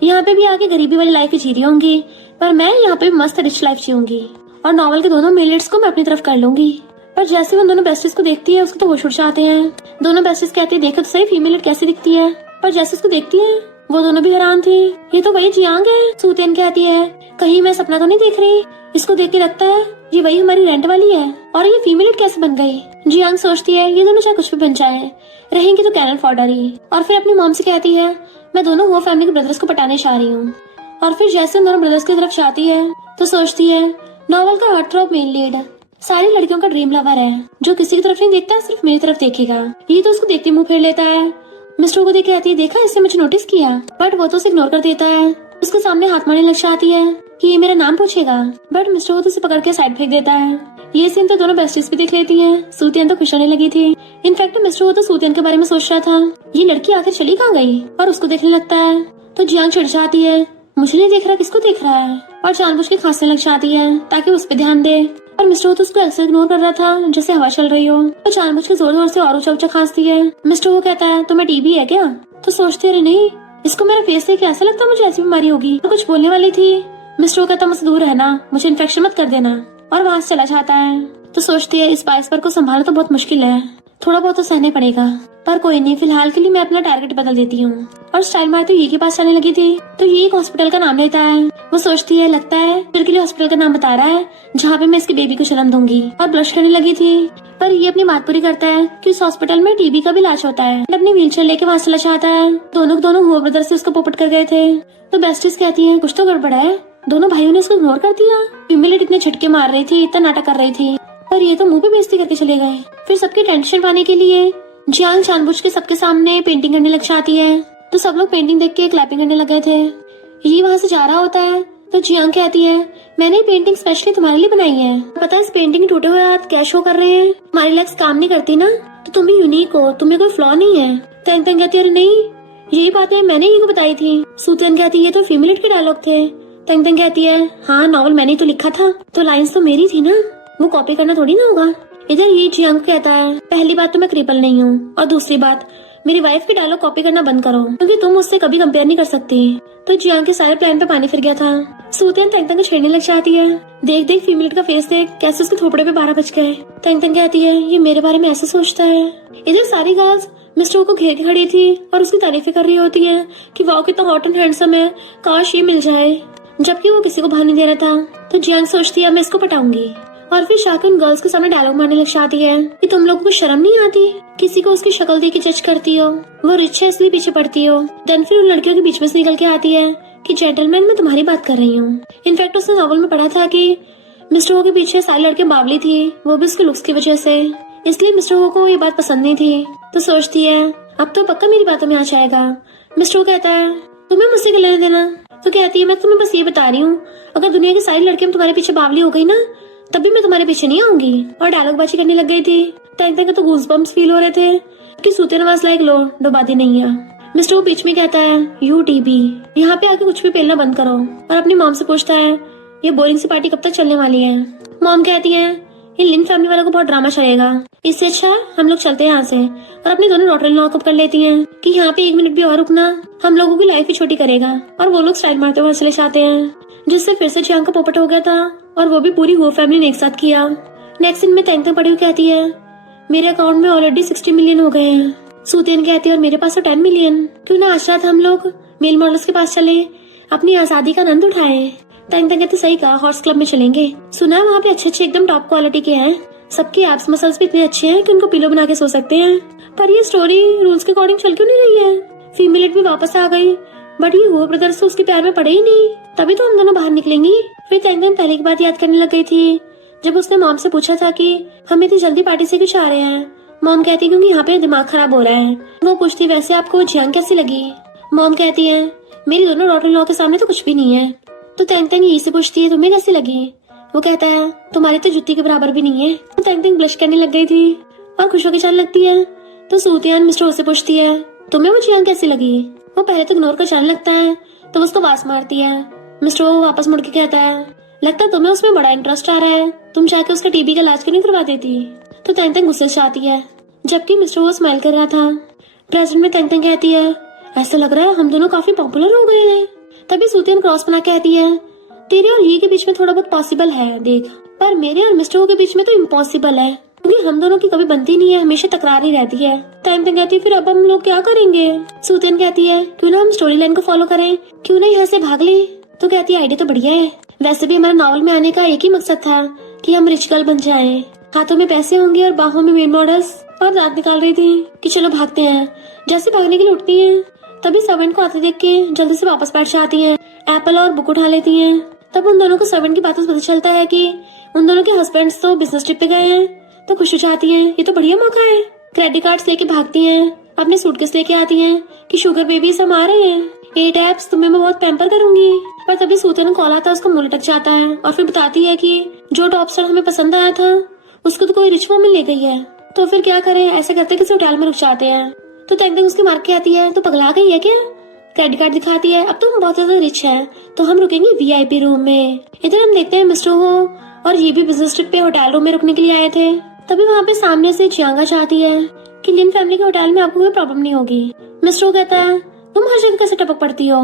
यहाँ पे भी आके गरीबी वाली लाइफ जी रही होंगी, पर मैं यहाँ पे मस्त रिच लाइफ जीऊंगी और नॉवल के दोनों मेन लीड्स को मैं अपनी तरफ कर लूंगी। पर जैसे वो दोनों बेस्टिस को देखती है उसको तो होश उड़ जाते हैं। दोनों बेस्टिस कहती है देखो तो सही फीमेल लीड कैसी दिखती है। पर जैसे उसको देखती है वो दोनों भी हैरान थे, ये तो वही जियांग है। सूतियन कहती है कहीं मैं सपना तो नहीं देख रही। इसको देख के लगता है ये वही हमारी रेंट वाली है और ये फीमेल लीड कैसे बन गई। जियांग सोचती है ये दोनों चाहे कुछ भी बन जाए, रहेंगी तो कैनन फॉर्डर ही। और फिर अपनी मॉम से कहती है मैं दोनों वो फैमिली के ब्रदर्स को पटाने चाह रही हूँ। और फिर जैसे उन दोनों ब्रदर्स की तरफ जाती है तो सोचती है नॉवल का हार्टथ्रॉब मेन लीड सारी लड़कियों का ड्रीम लवर है, जो किसी की तरफ नहीं देखता सिर्फ मेरी तरफ देखेगा। ये तो उसको देखते मुंह फेर लेता है। मिस्टर को देख के कहती है देखा इससे मुझे नोटिस किया, बट वो तो उसे इग्नोर कर देता है। उसके सामने हाथ मारने लग जाती है कि ये मेरा नाम पूछेगा, बट मिस्टर वो तो उसे पकड़ के साइड फेंक देता है। ये सीन तो दोनों बेस्टीज भी देख लेती हैं। सूतियन तो खुश होने लगी थी। इनफैक्ट मिस्टर वो तो सूतियन के बारे में सोच रहा था, ये लड़की आखिर चली कहाँ गई, और उसको देखने लगता है तो जियांग चिढ़ जाती है मुझे नहीं देख रहा किसको देख रहा है, और जानबूझ के खांसने लग जाती है ताकि उस पर ध्यान दे। और मिस्टर वो तो उसको ऐसे इग्नोर कर रहा था जैसे हवा चल रही हो, तो जानबूझ के जोर जोर से और ऊंचा ऊंचा खांसती है। मिस्टर वो कहता है तुम्हें टीबी है क्या, तो सोचते अरे नहीं इसको मेरा फेस देख के ऐसा लगता मुझे ऐसी बीमारी होगी। तो कुछ बोलने वाली थी, मिस्टर वो कहता मुझसे दूर रहना, मुझे इन्फेक्शन मत कर देना, और वहां से चला जाता है। तो सोचती है इस बाइस्पर को संभालना तो बहुत मुश्किल है, थोड़ा बहुत तो सहने पड़ेगा, पर कोई नहीं फिलहाल के लिए मैं अपना टारगेट बदल देती हूँ। और स्टाइल मारते ये के पास चलने लगी थी तो ये एक हॉस्पिटल का नाम लेता है। वो सोचती है लगता है फिर के लिए हॉस्पिटल का नाम बता रहा है जहाँ पे मैं इसकी बेबी को जन्म दूंगी, और ब्लश करने लगी थी। पर ये अपनी बात पूरी करता है कि उस हॉस्पिटल में टीबी का भी इलाज होता है। अपनी व्हीलचेयर लेके वहाँ चला जाता है। दोनों हुआ ब्रदर से उसको पोपट कर गए थे। तो बेस्टिस कहती है कुछ तो गड़बड़ है, दोनों भाइयों ने उसको इग्नोर कर दिया। फीमेल इतने झटके मार रही थी, इतना नाटक कर रही थी, पर ये तो मुंह पे बेइज्जती करके चले गए। फिर सबकी टेंशन पाने के लिए जियांग जानबूझ के सबके सामने पेंटिंग करने लग जाती है। तो सब लोग पेंटिंग देख के क्लैपिंग करने लग गए थे। ये वहाँ से जा रहा होता है तो जियांग कहती है मैंने ये पेंटिंग स्पेशली तुम्हारे लिए बनाई है। पता है इस पेंटिंग के टूटे हुए हाथ क्या शो कर रहे हैं, हमारी लेग्स काम नहीं करती ना, तो तुम भी यूनिक हो, तुम्हें कोई फ्लॉ नहीं है। तंग तंग कहती है अरे नहीं यही बातें मैंने ही को बताई थी। सूतियन कहती है ये तो फीमेल के डायलॉग थे। तंग तंग कहती है हाँ नॉवल मैंने तो लिखा था, तो लाइन्स तो मेरी थी ना, वो कॉपी करना थोड़ी ना होगा। इधर ये जियांग कहता है पहली बात तो मैं क्रिपल नहीं हूँ, और दूसरी बात मेरी वाइफ की डायलॉग कॉपी करना बंद करो, क्योंकि तुम मुझसे कभी कंपेयर नहीं कर सकती। तो जियांग के सारे प्लान पे पानी फिर गया था। सूतियन तंग तंग छेड़ने लग जाती है, देख देख फीमेल का फेस देख कैसे उसके थोपड़े पे 12 बज गए। तंग तंग कहती है ये मेरे बारे में ऐसे सोचता है। इधर सारी गर्ल्स मिस्टर को घेर के खड़ी थी और उसकी तारीफें कर रही होती है कि वाह कितना हॉट एंड हैंडसम है, काश ये मिल जाए, जबकि वो किसी को भाग नहीं दे रहा था। तो जियांग सोचती है मैं इसको पटाऊंगी। और फिर शाके उन गर्ल्स के सामने डायलॉग मारने लग जाती है कि तुम लोगों को शर्म नहीं आती, किसी को उसकी शक्ल देख के जज करती हो, वो रिच है इसलिए पीछे पड़ती हो। देन फिर उन लड़कियों के बीच में से निकल के आती है कि जेंटलमैन मैं तुम्हारी बात कर रही हूँ। इनफैक्ट उसने नॉवल में पढ़ा था कि मिस्टर वो के पीछे सारी लड़कियां बावली थी, वो भी उसके लुक्स की वजह से, इसलिए मिस्टर वो को ये बात पसंद नहीं थी। तो सोचती है अब तो पक्का मेरी बातों में आ जाएगा। मिस्टर वो कहता है तुम्हें मुझसे क्या लेने देना। तो कहती है मैं तुम्हें बस ये बता रही हूँ अगर दुनिया की सारी लड़कियां तुम्हारे पीछे बावली हो गई ना तभी मैं तुम्हारे पीछे नहीं आऊंगी। और डायलॉग बाजी करने लग गई थी। तंग तंग तो गूज बम्स फील हो रहे थे कि सूतियन वाज लाइक लो डुबादी नहीं है। मिस्टर वो बीच में कहता है यू टीबी यहाँ पे आके कुछ भी पेलना बंद करो, और अपनी मॉम से पूछता है ये बोरिंग सी पार्टी कब तक चलने वाली है। मॉम कहती है इन लिन फैमिली वालों को बहुत ड्रामा चलेगा, इससे अच्छा हम लोग चलते हैं यहाँ से। और अपनी दोनों डॉटर लॉकअप कर लेती हैं कि यहाँ पे 1 मिनट भी और रुकना हम लोगों की लाइफ ही छोटी करेगा। और वो लोग स्टाइल मारते हुए चले जाते हैं, जिससे फिर से जियांग का पोपट हो गया था, और वो भी पूरी हो फैमिली ने एक साथ किया। नेक्स्ट दिन में तंग तंग पड़ी हुई कहती है मेरे अकाउंट में ऑलरेडी 60 मिलियन हो गए हैं। सूतियन कहती है और मेरे पास तो 10 मिलियन, क्यों ना आज रात हम लोग मेल मॉडल्स के पास चले, अपनी आजादी का आनंद उठाए। तंग तंग कहते सही कहा, हॉर्स क्लब में चलेंगे, सुना है वहाँ पे अच्छे एकदम टॉप क्वालिटी के हैं, सबके एब्स मसल्स भी इतने अच्छे हैं कि उनको पिलो बना के सो सकते हैं। पर ये स्टोरी रूल्स के अकॉर्डिंग चल क्यों नहीं रही है। फीमेल भी वापस आ गई, बट ये वो ब्रदर्स तो उसके प्यार में पड़े ही नहीं, तभी तो हम दोनों बाहर निकलेंगी। फिर तंग तंग पहले की बात याद करने लग गई थी जब उसने मॉम से पूछा था कि हम इतनी जल्दी पार्टी से क्यों चाह रहे हैं। मॉम कहती क्योंकि यहाँ पे दिमाग खराब हो रहा है। वो पूछती वैसे आपको जियांग कैसी लगी। मॉम कहती है मेरी दोनों डॉटर इन लॉ के सामने तो कुछ भी नहीं है। तो तंग तंग यही से पूछती है तुम्हें कैसी लगी। वो कहता है तुम्हारी तो जुत्ती के बराबर भी नहीं है। तो तंग तंग ब्लश करने लग गई थी और खुश होकर जाने लगती है। तो सूतियान मिस्टर से पूछती है तुम्हें वो जियांग कैसी लगी। वो पहले तो इग्नोर कर जाने लगता है, तो उसको वास मारती है। मिस्टर वो वापस मुड़ के कहता है लगता है तुम्हें उसमें बड़ा इंटरेस्ट आ रहा है, तुम जाके उसका टीबी का इलाज क्यों नहीं करवा देती। तो तंग तंग गुस्से से आती है, जबकि मिस्टर वो स्माइल कर रहा था। प्रेजेंट में तंग तंग कहती है ऐसा लग रहा है हम दोनों काफी पॉपुलर हो गए हैं। तभी सूतियन क्रॉस बना के कहती है, तेरे और ये के बीच में थोड़ा बहुत पॉसिबल है देख, पर मेरे और मिस्टर के बीच में तो इम्पॉसिबल है, क्योंकि हम दोनों की कभी बनती नहीं है, हमेशा तकरार ही रहती है। तैंगतैंग कहती है, फिर अब हम लोग क्या करेंगे? सूतियन कहती है, क्यों ना हम स्टोरी लाइन को फॉलो करें, क्यों ना यहाँ से भाग ले। तो कहती है, आइडिया तो बढ़िया है, वैसे भी हमारा नॉवल में आने का एक ही मकसद था कि हम रिच गर्ल बन जाए, हाथों में पैसे होंगे और बाहों में मेल मॉडल्स। और दांत निकाल रही थी कि चलो भागते हैं। जैसे भागने के लिए उठती है, तभी सर्वेंट को आते देख के जल्दी से वापस बैठ जाती है, एप्पल और बुक उठा लेती है। तब उन दोनों को सर्वेंट की बातों से पता चलता है कि उन दोनों के हस्बैंड्स तो बिजनेस ट्रिप पे गए हैं, तो खुश हो जाती है, ये तो बढ़िया मौका है। क्रेडिट कार्ड्स लेके भागती हैं, अपने सूटकेस लेके आती हैं कि शुगर बेबीज हम आ रहे हैं, 8 एप्स तुम्हें मैं बहुत पैम्पर करूंगी। पर तभी सूतियन कॉल आता है, उसका मुंह लटक जाता है और फिर बताती है कि जो टॉप स्टार हमें पसंद आया था उसको तो कोई रिच वुमन ले गई है, तो फिर क्या करें? ऐसे करते किसी होटल में रुक जाते हैं। तो तैंगतैंग उसके मार के आती है, तो पगला गई है क्या? क्रेडिट कार्ड दिखाती है, अब तो हम बहुत ज्यादा रिच है, तो हम रुकेंगे वीआईपी रूम में। इधर हम देखते हैं मिस्टर हो और ये भी बिजनेस ट्रिप पे होटल रूम में रुकने के लिए आए थे। तभी वहाँ पे सामने से जियांगा चाहती है कि लिन फैमिली के होटल में आपको कोई प्रॉब्लम नहीं होगी। मिस्टर हो कहता है, तुम हर जगह कैसे टपक पड़ती हो,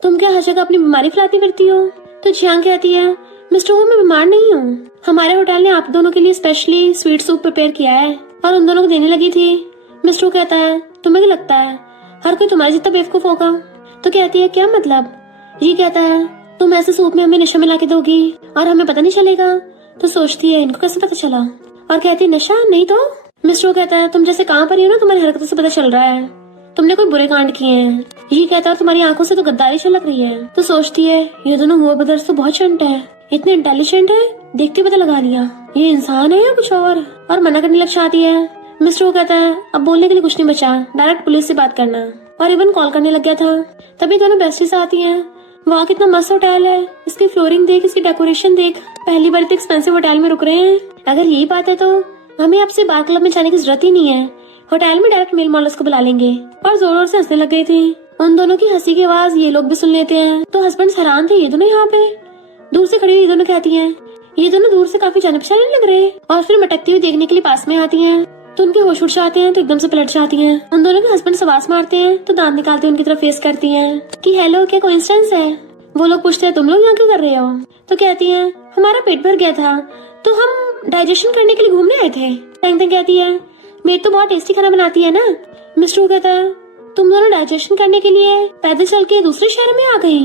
तुम क्या हर जगह अपनी बीमारी फैलाती फिरती हो? तो जियांग कहती है, मिस्टर हो मैं बीमार नहीं हूँ, हमारे होटल ने आप दोनों के लिए स्पेशली स्वीट सूप प्रिपेयर किया है और उन दोनों को देने लगी थी। मिस्टर हो कहता है, तुम्हें क्या लगता है हर कोई तुम्हारे जितना बेवकूफ होगा? तो कहती है, क्या मतलब? ये कहता है, तुम ऐसे सूप में हमें नशा मिला के दोगी और हमें पता नहीं चलेगा। तो सोचती है, इनको कैसे पता चला, और कहती है, नशा नहीं तो? मिस्टर कहता है, तुम जैसे कहाँ पर ही हो ना, तुम्हारी हरकतों से पता चल रहा है तुमने कोई बुरे कांड किए हैं। ये कहता है, तुम्हारी आंखों से तो गद्दारी छलक रही है। तो सोचती है, ये दोनों हुआ ब्रदर्स तो बहुत चंट है, इतने इंटेलिजेंट है, देखते पता लगा लिया ये इंसान है या कुछ और मना करने लग जाती है। मिस्टर कहता है, अब बोलने के लिए कुछ नहीं बचा, डायरेक्ट पुलिस से बात करना, और इवन कॉल करने लग गया था। तभी दोनों बेस्टीज आती हैं। वहाँ कितना मस्त होटल है, इसकी फ्लोरिंग देख, इसकी डेकोरेशन देख, पहली बार इतने एक्सपेंसिव होटल में रुक रहे हैं। अगर यही बात है तो हमें आपसे बार क्लब में जाने की जरूरत ही नहीं है, होटल में डायरेक्ट मेल मॉडल्स को बुला लेंगे। और जोर जोर से हंसने लग गई थी। उन दोनों की हंसी की आवाज ये लोग भी सुन लेते हैं। तो हस्बैंड हैरान थे, ये दोनों यहाँ पे दूर से खड़ी हुई। ये दोनों कहती हैं, ये दोनों दूर से काफी जाने पहचाने लग रहे हैं। और फिर मटकती हुई देखने के लिए पास में आती हैं, तो उनके होश उड़ जाते हैं, तो एकदम से पलट जाती हैं। उन दोनों के हस्बैंड आवाज मारते हैं, तो दांत निकालते हुए उनकी तरफ फेस करती हैं कि हेलो, क्या कोइंसिडेंस है? वो लोग पूछते हैं, तुम लोग यहाँ क्या कर रहे हो? तो कहती हैं, हमारा पेट भर गया था तो हम डाइजेशन करने के लिए घूमने आए थे। तैंगतैंग कहती है, मेड तो बहुत टेस्टी खाना बनाती है ना। मिस्टर कहता है, तुम दोनों डाइजेशन करने के लिए पैदल चल के दूसरे शहर में आ गई?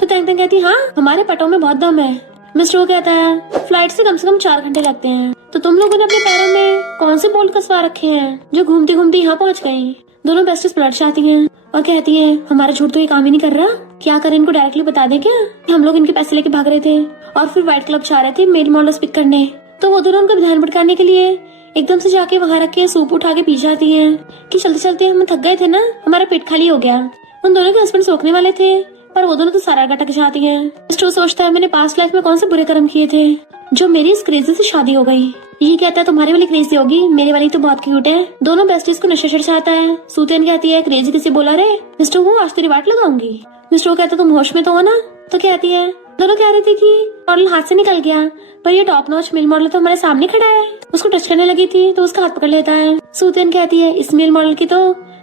तो तैंगतैंग कहती है, हाँ, हमारे पटों में बहुत दम है। मिस्टर कहता है, फ्लाइट से कम 4 घंटे लगते हैं, तो तुम लोगों ने अपने पैरों में कौन से बोल्ट कसवा रखे हैं जो घूमते घूमते यहाँ पहुँच गयी? दोनों बेस्टीज पलट जाती हैं और कहती हैं, हमारा झूठ तो ये काम ही नहीं कर रहा, क्या करें, इनको डायरेक्टली बता दें क्या कि हम लोग इनके पैसे लेके भाग रहे थे और फिर व्हाइट क्लब जा रहे थे मेल मॉडल्स पिक करने। तो वो दोनों उनका ध्यान भटकाने के लिए एकदम से जाके वहाँ रख के सूप उठा के पी जाती हैं कि चलते चलते हम थक गए थे ना, हमारा पेट खाली हो गया। उन दोनों के हस्बैंड रोकने वाले थे, पर वो दोनों तो सारा गटक जाती हैं। मिस्टर सोचता है, मैंने पास्ट लाइफ में कौन से बुरे कर्म किए थे जो मेरी इस क्रेजी से शादी हो गई। ये कहता है, तुम्हारी वाली क्रेजी होगी, मेरी वाली तो बहुत क्यूट है। दोनों बेस्टीज को नशा चढ़ जाता है। सूतियन कहती है, क्रेजी किसी बोला रे? मिस्टर वो आज तेरी वाट लगाऊंगी। मिस्टर कहता है, तुम होश में तो हो ना? तो कहती है, दोनों कह रहे थे कि मॉडल हाथ से निकल गया, पर ये टॉप नॉच मेल मॉडल तो हमारे सामने खड़ा है। उसको टच करने लगी थी तो उसका हाथ पकड़ लेता है। सूतियन कहती है, इस मेल मॉडल की तो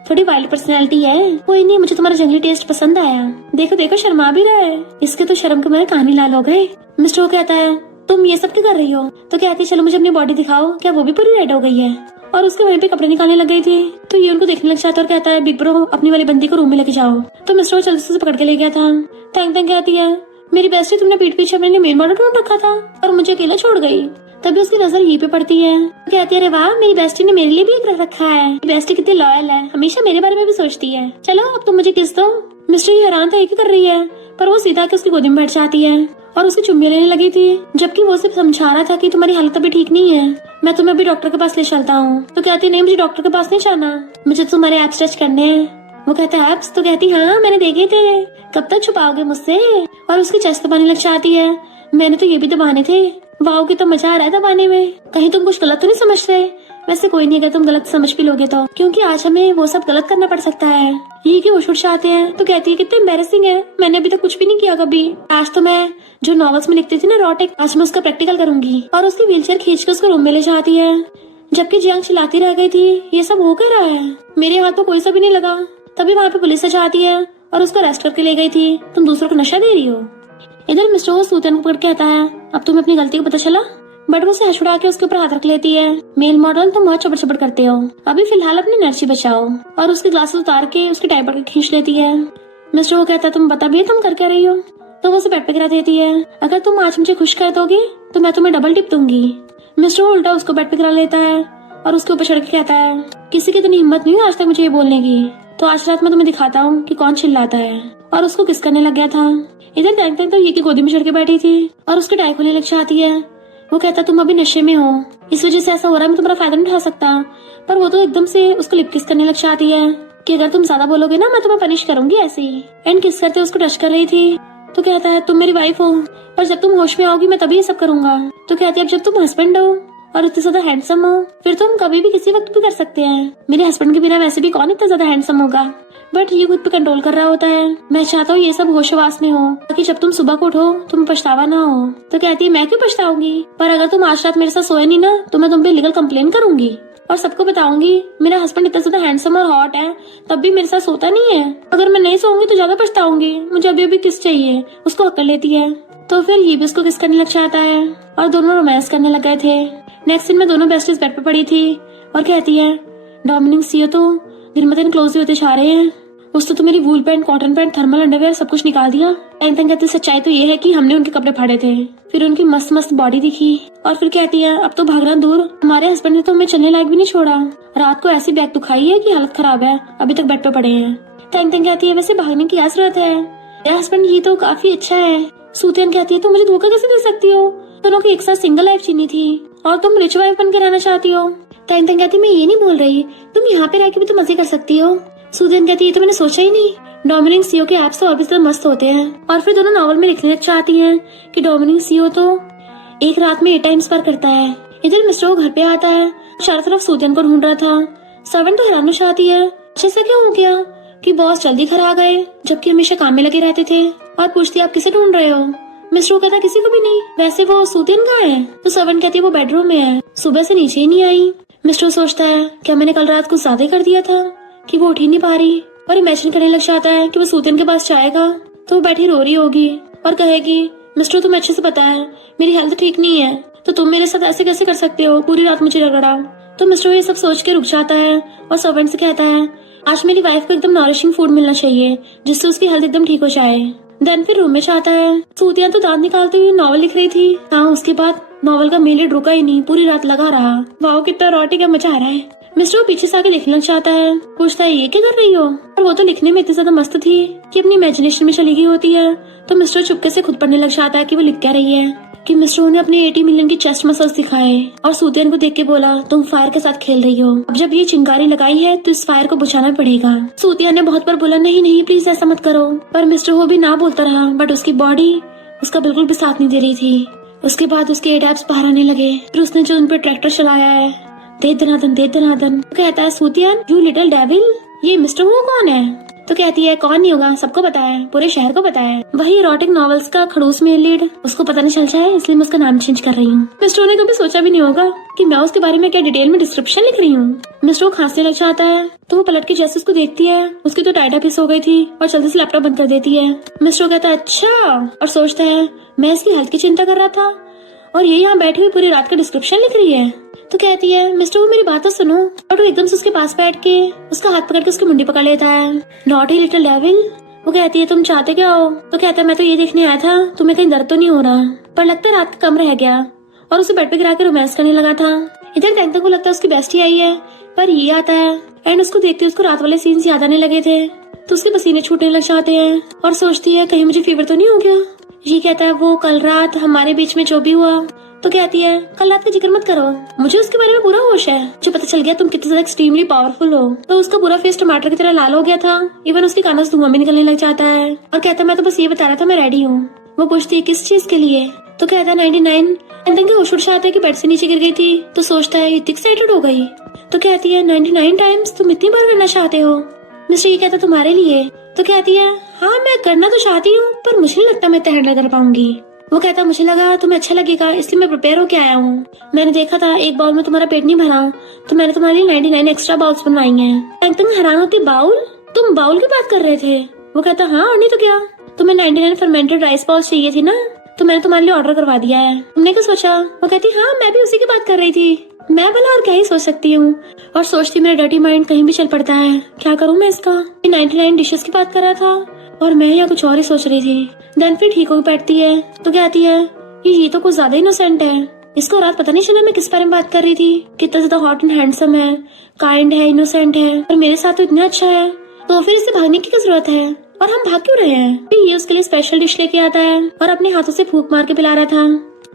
थोड़ी वाइल्ड पर्सनैलिटी है। कोई नहीं, मुझे तुम्हारा जंगली टेस्ट पसंद आया। देखो देखो, शर्मा भी रहा है, इसके तो शर्म के मेरे कान ही लाल हो गए। मिस्टर कहता है, तुम ये सब क्या कर रही हो? तो कहती है, चलो मुझे अपनी बॉडी दिखाओ, क्या वो भी पूरी रेड हो गई है? और उसके वहीं पे कपड़े निकालने लग गई थी। तो ये उनको देखने लग जाता है और कहता है, बिग ब्रो अपनी वाली बंदी को रूम में लेके जाओ। तो मिस्टर जल्दी से पकड़ के ले गया था। तैंगतैंग कहती है, मेरी बेस्टी तुमने पीठ पीछे अपने मेल मॉडल ढूंढ रखा था और मुझे अकेला छोड़ गई। तभी उसकी नजर ये पे पड़ती है। कहती है, अरे वाह, मेरी बेस्टी ने मेरे लिए भी एक रख रखा है। बेस्टी कितनी लॉयल है, हमेशा मेरे बारे में भी सोचती है। चलो अब तुम मुझे किस दो। मिस्टर हैरान था, ये क्या कर रही है, पर वो सीधा के उसकी गोदी में बैठ जाती है और उसकी चुम्मी लेने लगी थी, जबकि वो सिर्फ समझा रहा था कि तुम्हारी हालत अभी ठीक नहीं है, मैं तुम्हें अभी डॉक्टर के पास ले चलता हूँ। तो कहती नहीं, मुझे डॉक्टर के पास नहीं जाना, मुझे तुम्हारे एब्स टच करने हैं। वो कहता है, एब्स? तो कहती, हाँ मैंने देखे थे, कब तक छुपाओगे मुझसे? और उसकी चेस्ट दबाने लग जाती है। मैंने तो ये भी दबाने थे। वाओ, की तो मजा आ रहा है दबाने में, कहीं तुम कुछ गलत तो नहीं समझ रहे? वैसे कोई नहीं, अगर तुम गलत समझ भी लोगे तो, क्योंकि आज हमें वो सब गलत करना पड़ सकता है। ये कि वो छुट जाते हैं। तो कहती है, कितने एम्बैरेसिंग है, मैंने अभी तक कुछ भी नहीं किया कभी। आज तो मैं जो नॉवेल्स में लिखती थी ना रॉटिक, आज मैं उसका प्रैक्टिकल करूंगी। और उसकी व्हीलचेयर खींच कर उसको रूम में ले जाती है, जबकि जियांग चिल्लाती रह गई थी, ये सब हो क्या रहा है, मेरे हाथ में कोई सा भी नहीं लगा। तभी वहाँ पे पुलिस आ जाती है और उसको अरेस्ट करके ले गई थी। तुम दूसरों को नशा दे रही हो। इधर मिस्टर हो सूतन को पकड़ के कहता है, अब तुम्हें अपनी गलती को पता चला। बट वो उसे हंसुड़ा के उसके ऊपर हाथ रख लेती है। मेल मॉडल तुम बहुत चपड़ चपड़ करते हो, अभी फिलहाल अपनी एनर्जी बचाओ। और उसके ग्लासेस उतार के उसके टाई पकड़ के खींच लेती है। मिस्टर वो कहता है, तुम बता भी तुम कर क्या रही हो। तो वो उसे बेड पे गिरा देती है, अगर तुम आज मुझे खुश कर दोगे तो मैं तुम्हें डबल टिप दूंगी। मिस्टर वो उल्टा उसको बेड पे गिरा लेता है और उसके ऊपर चढ़ के कहता है, किसी की इतनी हिम्मत नहीं हुई आज तक मुझे ये बोलने की, तो आज रात मैं तुम्हें दिखाता हूँ कि कौन चिल्लाता है। और उसको किस करने लग गया था। इधर टैंक टैंक तो ये की गोदी में चढ़ के बैठी थी और उसके टाई खोलने लग जाती है। वो कहता, तुम अभी नशे में हो, इस वजह से ऐसा हो रहा है, मैं तुम्हारा फायदा नहीं उठा सकता। पर वो तो एकदम से उसको लिप किस करने लग जाती है कि अगर तुम ज्यादा बोलोगे ना मैं तुम्हें पनिश करूंगी ऐसे ही। एंड किस करते उसको टच कर रही थी। तो कहता है, तुम मेरी वाइफ हो, पर जब तुम होश में आओगी मैं तभी ये सब करूंगा। तो कहती है, अब जब तुम हस्बैंड हो और इतने ज्यादा हैंडसम हो फिर तुम कभी भी किसी वक्त भी कर सकते हैं। मेरे हस्बैंड के बिना वैसे भी कौन इतना ज्यादा हैंडसम होगा, बट ये खुद पे कंट्रोल कर रहा होता है। मैं चाहता हूँ ये सब होशवास में हो ताकि जब तुम सुबह को उठो तुम पछतावा ना हो। तो कहती है, मैं क्यों पछताऊंगी, पर अगर तुम आज रात मेरे साथ सोए नहीं ना तो मैं तुम पे लीगल कंप्लेन करूंगी और सबको बताऊंगी मेरा हस्बैंड इतना ज्यादा हैंडसम और हॉट है तब भी मेरे साथ सोता नहीं है। अगर मैं नहीं सोऊंगी तो ज्यादा पछताऊंगी, मुझे अभी अभी किस चाहिए। उसको हक कर लेती है। तो फिर ये भी उसको किस करने लग जाता है और दोनों रोमांस करने लग गए थे। नेक्स्ट सीन में दोनों बेस्टीज बेड पे पड़ी थी और कहती है, डोमिनिक सीओ तो दिन ब दिन क्लोज होते जा रहे हैं। उसने तो मेरी wool pant, cotton pant, thermal underwear सब कुछ निकाल दिया। एंड कहती सच्चाई तो ये है कि हमने उनके कपड़े फाड़े थे, फिर उनकी मस्त मस्त बॉडी दिखी। और फिर कहती है, अब तो भागना दूर, हमारे हस्बैंड ने तो हमें चलने लायक भी नहीं छोड़ा। रात को ऐसी बैग दुखाई है कि हालत खराब है, अभी तक बेड पे पड़े हैं। टैंक कहती है, वैसे भागने की क्या जरूरत है, मेरा हस्बैंड ये तो काफी अच्छा है। सूतियन कहती है, तुम मुझे धोखा कैसे दे सकती हो, दोनों की एक साथ सिंगल लाइफ जीनी थी और तुम रिच वाइफ बन के रहना चाहती हो। टैंक कहती है, मैं ये नहीं बोल रही, तुम यहाँ पे रह के भी तो मजे कर सकती हो। सूजन कहती है, तो मैंने सोचा ही नहीं, डोमिनिक सीओ के एप्स तो और भी ज्यादा मस्त होते हैं। और फिर दोनों नॉवल में लिखने चाहती हैं कि डोमिनिक सीओ तो एक रात में 8 टाइम्स पर करता है। इधर मिस्टर वो घर पे आता है, चारों तरफ सूजन को ढूंढ रहा था। सर्वेंट तो हैरान हो जाती है, ऐसा क्या हो गया कि बॉस जल्दी घर आ गए जबकि हमेशा काम में लगे रहते थे। और पूछती है, आप किसे ढूंढ रहे हो। मिस्टर कहता, किसी को भी नहीं, वैसे वो सूजन कहाँ है। तो सर्वेंट कहती है, वो बेडरूम में है, सुबह से नीचे ही नहीं आई। मिस्टर सोचता है, क्या मैंने कल रात कुछ ज्यादा कर दिया था कि वो उठ ही नहीं पा रही। और इमेजिन करने लग जाता है कि वो सूतन के पास जाएगा तो वो बैठी रो रही होगी और कहेगी, मिस्टर तुम्हें अच्छे से पता है मेरी हेल्थ ठीक नहीं है, तो तुम मेरे साथ ऐसे कैसे कर सकते हो, पूरी रात मुझे रगड़ा। तो मिस्टर ये सब सोच के रुक जाता है और सर्वेंट से कहता है, आज मेरी वाइफ को एकदम नॉरिशिंग फूड मिलना चाहिए जिससे उसकी हेल्थ एकदम ठीक हो जाए। देन फिर रूम में जाता है। सूतियां तो दांत निकालते हुए नॉवल लिख रही थी। हाँ, उसके बाद नॉवल का मेल रुका ही नहीं, पूरी रात लगा रहा। वाओ, कितना रोटी का मजा आ रहा है। मिस्टर वो पीछे से आके देखने लग जाता है, पूछता है, ये क्या कर रही हो। और वो तो लिखने में इतनी ज्यादा मस्त थी कि अपनी इमेजिनेशन में चली गई होती है। तो मिस्टर चुपके से खुद पढ़ने लग जाता है कि वो लिख क्या रही है कि मिस्टर ने अपने 80 मिलियन की चेस्ट मसल्स दिखाए और सूतियन को देख के बोला, तुम फायर के साथ खेल रही हो, अब जब ये चिंगारी लगाई है तो इस फायर को बुझाना पड़ेगा। सूतियन ने बहुत बार बोला, नहीं नहीं प्लीज ऐसा मत करो, पर मिस्टर वो भी ना बोलता रहा। बट उसकी बॉडी उसका बिल्कुल भी साथ नहीं दे रही थी। उसके बाद उसके 8 एब्स बाहर आने लगे। फिर उसने जो उन पर ट्रैक्टर चलाया है, दे दनादन। तो कहता है, सूतियन यू लिटिल डेविल, ये मिस्टर वो कौन है। तो कहती है, कौन नहीं होगा, सबको पता है, पूरे शहर को पता है, वही एरोटिक नॉवेल्स का खड़ूस मेल लीड, उसको पता नहीं चल जाए इसलिए मैं उसका नाम चेंज कर रही हूँ। मिस्टर ने कभी सोचा भी नहीं होगा कि मैं उसके बारे में क्या डिटेल में डिस्क्रिप्शन लिख रही हूँ। मिस्टर खांसने लग जाता है तो वो पलट के जैसे उसको देखती है, उसकी तो टाइट पिस हो गई थी और जल्दी से लैपटॉप बंद कर देती है। मिस्टर कहता है, अच्छा, और सोचता है, मैं इसकी हेल्थ की चिंता कर रहा था और ये यहाँ बैठी हुई पूरी रात का डिस्क्रिप्शन लिख रही है। तो कहती है, मिस्टर वो मेरी बात तो सुनो। और वो एकदम से उसके पास बैठ के उसका हाथ पकड़ के उसकी मुंडी पकड़ लेता है। Naughty little devil. वो कहती है, तुम चाहते क्या हो। तो कहता है, मैं तो ये देखने आया था तुम्हें कहीं दर्द तो नहीं हो रहा, पर लगता है रात कम रह गया। और उसे बेड पे गिरा के रोमांस करने लगा था। इधर टैंक को लगता है उसकी बेस्टी आई है, पर ये आता है एंड उसको देखते उसको रात वाले सीन्स याद आने लगे थे। तो उसके पसीने छूटने लग जाते हैं और सोचती है, कहीं मुझे फीवर तो नहीं हो गया। ये कहता है, वो कल रात हमारे बीच में जो भी हुआ। तो कहती है, कल रात का जिक्र मत करो, मुझे उसके बारे में पूरा होश है। जो पता चल गया तुम कितने ज्यादा एक्सट्रीमली पावरफुल हो। तो उसका पूरा फेस टमाटर की तरह लाल हो गया था, इवन उसके कानों से धुआं भी निकलने लग जाता है। और कहता है, मैं तो बस ये बता रहा था मैं रेडी हूँ। वो पूछती है, किस चीज के लिए। तो कहता है, 99। के होश उड़ जाता है कि बेड से नीचे गिर गई थी। तो सोचता है, इतनी एक्साइटेड हो गई। तो कहती है, 99 टाइम्स तुम इतनी बार करना चाहते हो। मिस्टर ये कहता, तुम्हारे लिए। तो कहती है, हाँ मैं करना तो चाहती हूँ, पर मुझे नहीं लगता मैं तैयार कर पाऊंगी। वो कहता, मुझे लगा तुम्हें अच्छा लगेगा इसलिए मैं प्रिपेयर होके आया हूँ। मैंने देखा था एक बाउल में तुम्हारा पेट नहीं भरा, तो मैंने तुम्हारे लिए 99 एक्स्ट्रा बाउल्स बनवाई हैं। एकदम हैरान होती, बाउल, तुम बाउल की बात कर रहे थे। वो कहता हाँ और नहीं तो क्या, तुम्हें 99 फर्मेंटेड राइस बॉल्स चाहिए थी ना, तो मैंने तुम्हारे लिए ऑर्डर करवा दिया है, तुमने क्या सोचा। वो कहती हाँ मैं भी उसी की बात कर रही थी, मैं भला और क्या ही सोच सकती हूँ। और सोचती मेरा डर्टी माइंड कहीं भी चल पड़ता है, क्या करूँ मैं इसका। 99 डिशेस की बात कर रहा था और मैं यहाँ कुछ और ही सोच रही थी। देन फिर ठीक होकर बैठती है तो कहती है ये तो कुछ ज्यादा इनोसेंट है, इसको रात पता नहीं चला मैं किस बारे में बात कर रही थी, कितना ज्यादा हॉट एंड हैंडसम है, काइंड है, इनोसेंट है, और मेरे साथ तो इतना अच्छा है, तो फिर इससे भागने की क्या जरूरत है, और हम भाग क्यों रहे हैं। फिर ये उसके लिए स्पेशल डिश लेके आता है और अपने हाथों से फूंक मार के पिला रहा था।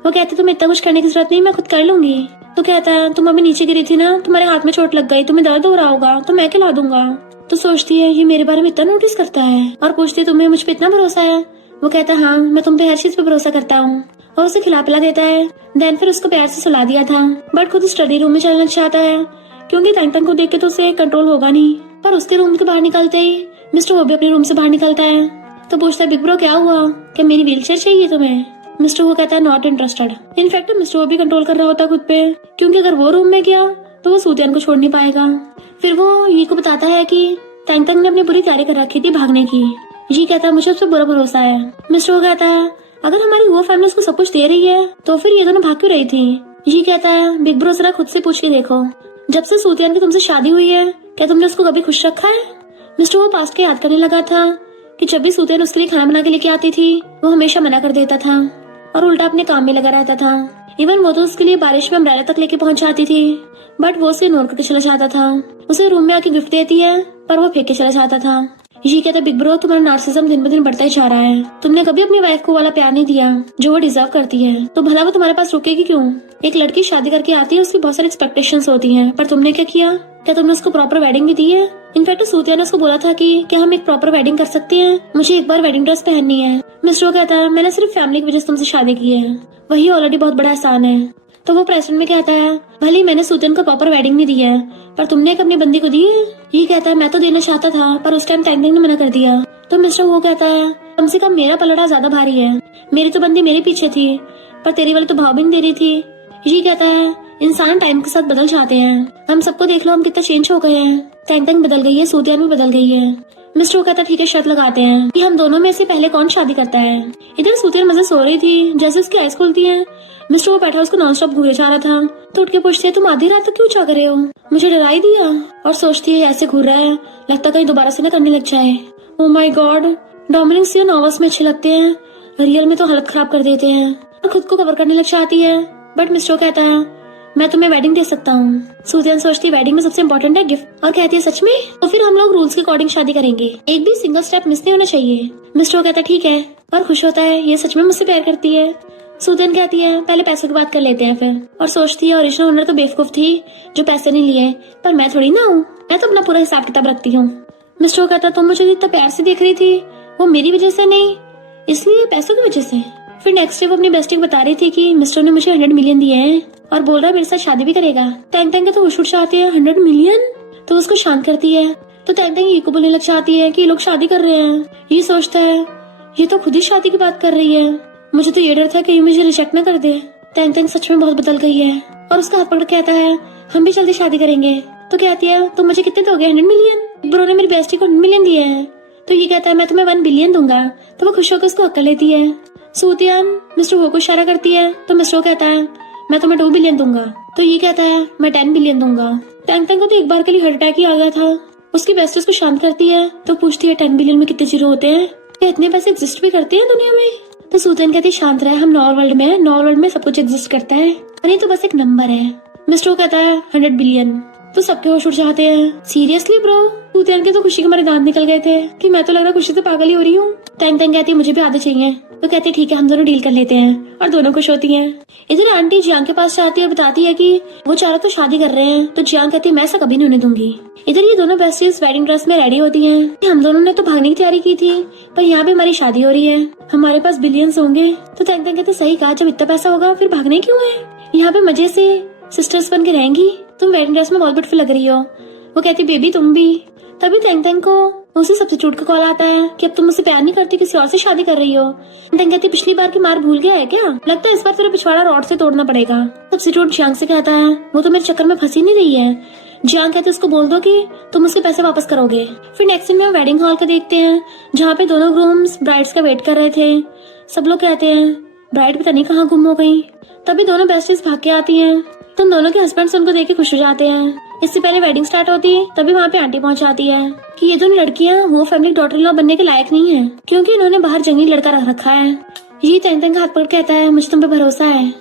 वो कहते तुम्हें इतना कुछ करने की जरूरत नहीं, मैं खुद कर लूंगी। तो कहता है तुम अभी नीचे गिरी थी ना, तुम्हारे हाथ में चोट लग गई, तुम्हें दर्द हो रहा होगा, तो मैं खिला दूंगा। तो सोचती है ये मेरे बारे में इतना नोटिस करता है, और पूछती है तुम्हें मुझ पे इतना भरोसा है। वो कहता है हाँ मैं तुम पे हर चीज पे भरोसा करता हूँ, और उसे खिला पिला देता है। देन फिर उसको प्यार से सुला दिया था, बट खुद स्टडी रूम में चलना चाहता है क्योंकि टैंग को देख के तो उसे कंट्रोल होगा नहीं। पर उसके रूम के बाहर निकलते ही मिस्टर वो भी अपने रूम से बाहर निकलता है, तो पूछता है बिग ब्रो क्या हुआ, क्या मेरी व्हीलचेयर चाहिए तुम्हें। मिस्टर वो कहता है नॉट इंटरेस्टेड। इनफैक्ट मिस्टर वो भी कंट्रोल कर रहा होता खुद पे, क्योंकि अगर वो रूम में गया तो वो सूतियान को छोड़ नहीं पाएगा। फिर वो ये को बताता है कि टैंग ने अपनी पूरी तैयारी कर रखी थी भागने की। ये कहता है मुझे उस पर बुरा भरोसा है। मिस्टर वो कहता है अगर हमारी वो फैमिली उसको सब कुछ दे रही है तो फिर ये दोनों भाग क्यों रही थी। ये कहता है बिग ब्रो जरा खुद से पूछ के देखो, जब से सूतियान की तुमसे शादी हुई है क्या तुमने उसको कभी खुश रखा है। मिस्टर वो पास्ट के याद करने लगा था कि जब भी सूतियान उसके लिए खाना बना के लेके आती थी वो हमेशा मना कर देता था और उल्टा अपने काम में लगा रहता था। इवन वो तो उसके लिए बारिश में अम्ब्रेला तक लेके पहुंच जाती थी, बट वो उसे इग्नोर करके चला जाता था। उसे रूम में आके गिफ्ट देती है पर वो फेंक के चला जाता था। ये कहता बिग ब्रो तुम्हारा नार्सिज्म दिन ब दिन बढ़ता ही जा रहा है, तुमने कभी अपनी वाइफ को वाला प्यार नहीं दिया जो वो डिजर्व करती है, तो भला वो तुम्हारे पास रुकेगी क्यों। एक लड़की शादी करके आती है उसकी बहुत सारी एक्सपेक्टेशंस होती हैं, पर तुमने क्या किया, क्या तुमने उसको प्रॉपर वेडिंग भी दी है। इनफैक्ट सूतिया ने उसको बोला था कि क्या हम एक प्रॉपर वेडिंग कर सकते हैं, मुझे एक बार वेडिंग ड्रेस पहननी है। मिस्टर कहता है मैंने सिर्फ फैमिली की वजह से तुमसे शादी की है, वही ऑलरेडी बहुत बड़ा एहसान है। तो वो प्रेसिडेंट में कहता है भले मैंने सूतियन को प्रॉपर वेडिंग नहीं दी है पर तुमने एक अपनी बंदी को दी है। ये कहता है मैं तो देना चाहता था पर उस टाइम टैंग ने मना कर दिया। तो मिस्टर वो कहता है कम से कम मेरा पलड़ा ज्यादा भारी है, मेरी तो बंदी मेरे पीछे थी पर तेरी वाली तो भाव भी नहीं दे रही थी। ये कहता है इंसान टाइम के साथ बदल जाते हैं, हम सबको देख लो हम कितना चेंज हो गए हैं, टैंग बदल गई है, सूतियान भी बदल गई है। मिस्टर कहता ठीक है शर्त लगाते हैं कि हम दोनों में से पहले कौन शादी करता है। इधर सूतियान मजे सो रही थी, जैसे उसकी आइज खुलती है मिस्टर वो बैठा उसको नॉन स्टॉप घूरे जा रहा था, तो उठ के पूछती है तुम आधी रात तक क्यों जाग रहे हो, मुझे डरा ही दिया। और सोचती है ऐसे घूर रहा है लगता कहीं दोबारा से न करने लग जाए। ओ माय गॉड, डोमिनिक्स ये नॉवेल्स में अच्छे लगते हैं, रियल में तो हालत खराब कर देते हैं। और खुद को कवर करने लग जाती है, बट मिस्टर कहता है मैं तुम्हें वेडिंग दे सकता हूँ। सूतियान सोचती वेडिंग में सबसे इम्पोर्टेंट है गिफ्ट, और कहती है सच में, तो फिर हम लोग रूल्स के अकॉर्डिंग शादी करेंगे, एक भी सिंगल स्टेप मिस नहीं होना चाहिए। मिस्टर कहता है ठीक है, और खुश होता है ये सच में मुझसे प्यार करती है। सूतियान कहती है पहले पैसों की बात कर लेते हैं फिर, और सोचती है ओरिजिनल ओनर तो बेवकूफ थी जो पैसे नहीं लिए, पर मैं थोड़ी ना हूँ, मैं तो अपना पूरा हिसाब किताब रखती हूँ। मिस्टर कहता तुम मुझे इतना प्यार से देख रही थी वो मेरी वजह से नहीं, इसलिए पैसों की वजह से। फिर नेक्स्ट डे वो अपनी बेस्टी को बता रही थी कि मिस्टर ने मुझे 100 मिलियन दिए हैं और बोल रहा है मेरे साथ शादी भी करेगा। टैंग के तो उठ चाहती है 100 मिलियन, तो उसको शांत करती है। तो टैंग ये को बोलने लग जाती है कि ये लोग शादी कर रहे हैं। ये सोचता है ये तो खुद ही शादी की बात कर रही है, मुझे तो ये डर था कि ये मुझे रिजेक्ट न कर दे। टैंग सच में बहुत बदल गई है, और उसका हाथ पकड़ कहता है हम भी जल्दी शादी करेंगे। तो कहती है तुम मुझे कितने दोगे 100 मिलियन। ब्रो ने मेरी बेस्टी को 100 मिलियन दिए हैं। तो ये कहता है मैं तुम्हें 1 बिलियन दूंगा। तो वो खुश होकर उसको हक कर लेती है। सूतियान मिस्टर वो को इशारा करती है, तो मिस्टर कहता है मैं तुम्हें 2 बिलियन दूंगा। तो ये कहता है मैं 10 बिलियन दूंगा। टैंग को तो एक बार के लिए हार्ट अटैक ही आ गया था। उसकी बेस्ट उसको शांत करती है, तो पूछती है 10 बिलियन में कितने जीरो होते हैं, क्या इतने पैसे एग्जिस्ट भी करते हैं दुनिया में। तो सूतियान कहती है शांत रहे, हम नॉर्मल वर्ल्ड में है, नॉर्मल वर्ल्ड में सब कुछ एग्जिस्ट करता है और ये तो बस एक नंबर है। मिस्टर कहता है 100 बिलियन। तो सबके होश उड़ जाते हैं। सीरियसली ब्रो, सूतियान के तो खुशी के मारे दांत निकल गए थे कि मैं तो लग रहा खुशी से पागल ही हो रही हूँ। टैंग कहती है मुझे भी आधे चाहिए। तो कहती है ठीक है हम दोनों डील कर लेते हैं, और दोनों खुश होती हैं। इधर आंटी जियांग के पास जाती है और बताती है कि वो चारों तो शादी कर रहे हैं। तो जियांग कहती है मैं ऐसा कभी नहीं होने दूंगी। इधर ये दोनों बेस्टीज वेडिंग ड्रेस में रेडी होती हैं। हम दोनों ने तो भागने की तैयारी की थी, पर यहाँ पे हमारी शादी हो रही है, हमारे पास बिलियंस होंगे। तो टैंग कहते सही कहा, जब इतना पैसा होगा फिर भागने क्यों है, यहाँ पे मजे से सिस्टर्स बन के रहेंगी। तुम वेडिंग ड्रेस में बहुत ब्यूटीफुल लग रही हो। वो कहती बेबी तुम भी। तभी टैंग को उसे सब्स्टिट्यूट का कॉल आता है कि अब तुम मुझसे प्यार नहीं करती, किसी और से शादी कर रही हो। टैंग कहती पिछली बार की मार भूल गया है क्या, लगता है इस बार तेरा पिछवाड़ा रॉड से तोड़ना पड़ेगा। सब्स्टिट्यूट जियांग से कहता है वो तो मेरे चक्कर में फंसी नहीं रही है, जियांग कहते उसको बोल दो कि तुम उसके पैसे वापस करोगे। फिर नेक्स्ट सीन में हम वेडिंग हॉल का देखते हैं जहाँ पे दोनों ग्रूम्स ब्राइड्स का वेट कर रहे थे। सब लोग कहते हैं ब्राइड पता नहीं कहाँ गुम हो गई। तभी दोनों बेस्टीज भाग के आती हैं। तो उन दोनों के हस्बैंड्स उनको देख के खुश हो जाते हैं। इससे पहले वेडिंग स्टार्ट होती है तभी वहाँ पे आंटी पहुंच जाती है कि ये दोनों लड़कियां वो फैमिली डॉटर इन लॉ बनने के लायक नहीं है क्योंकि इन्होंने बाहर जंगली लड़का रख रखा है। ये तेंग तेंग का हाथ पकड़ कहता है मुझे तुम पे भरोसा है।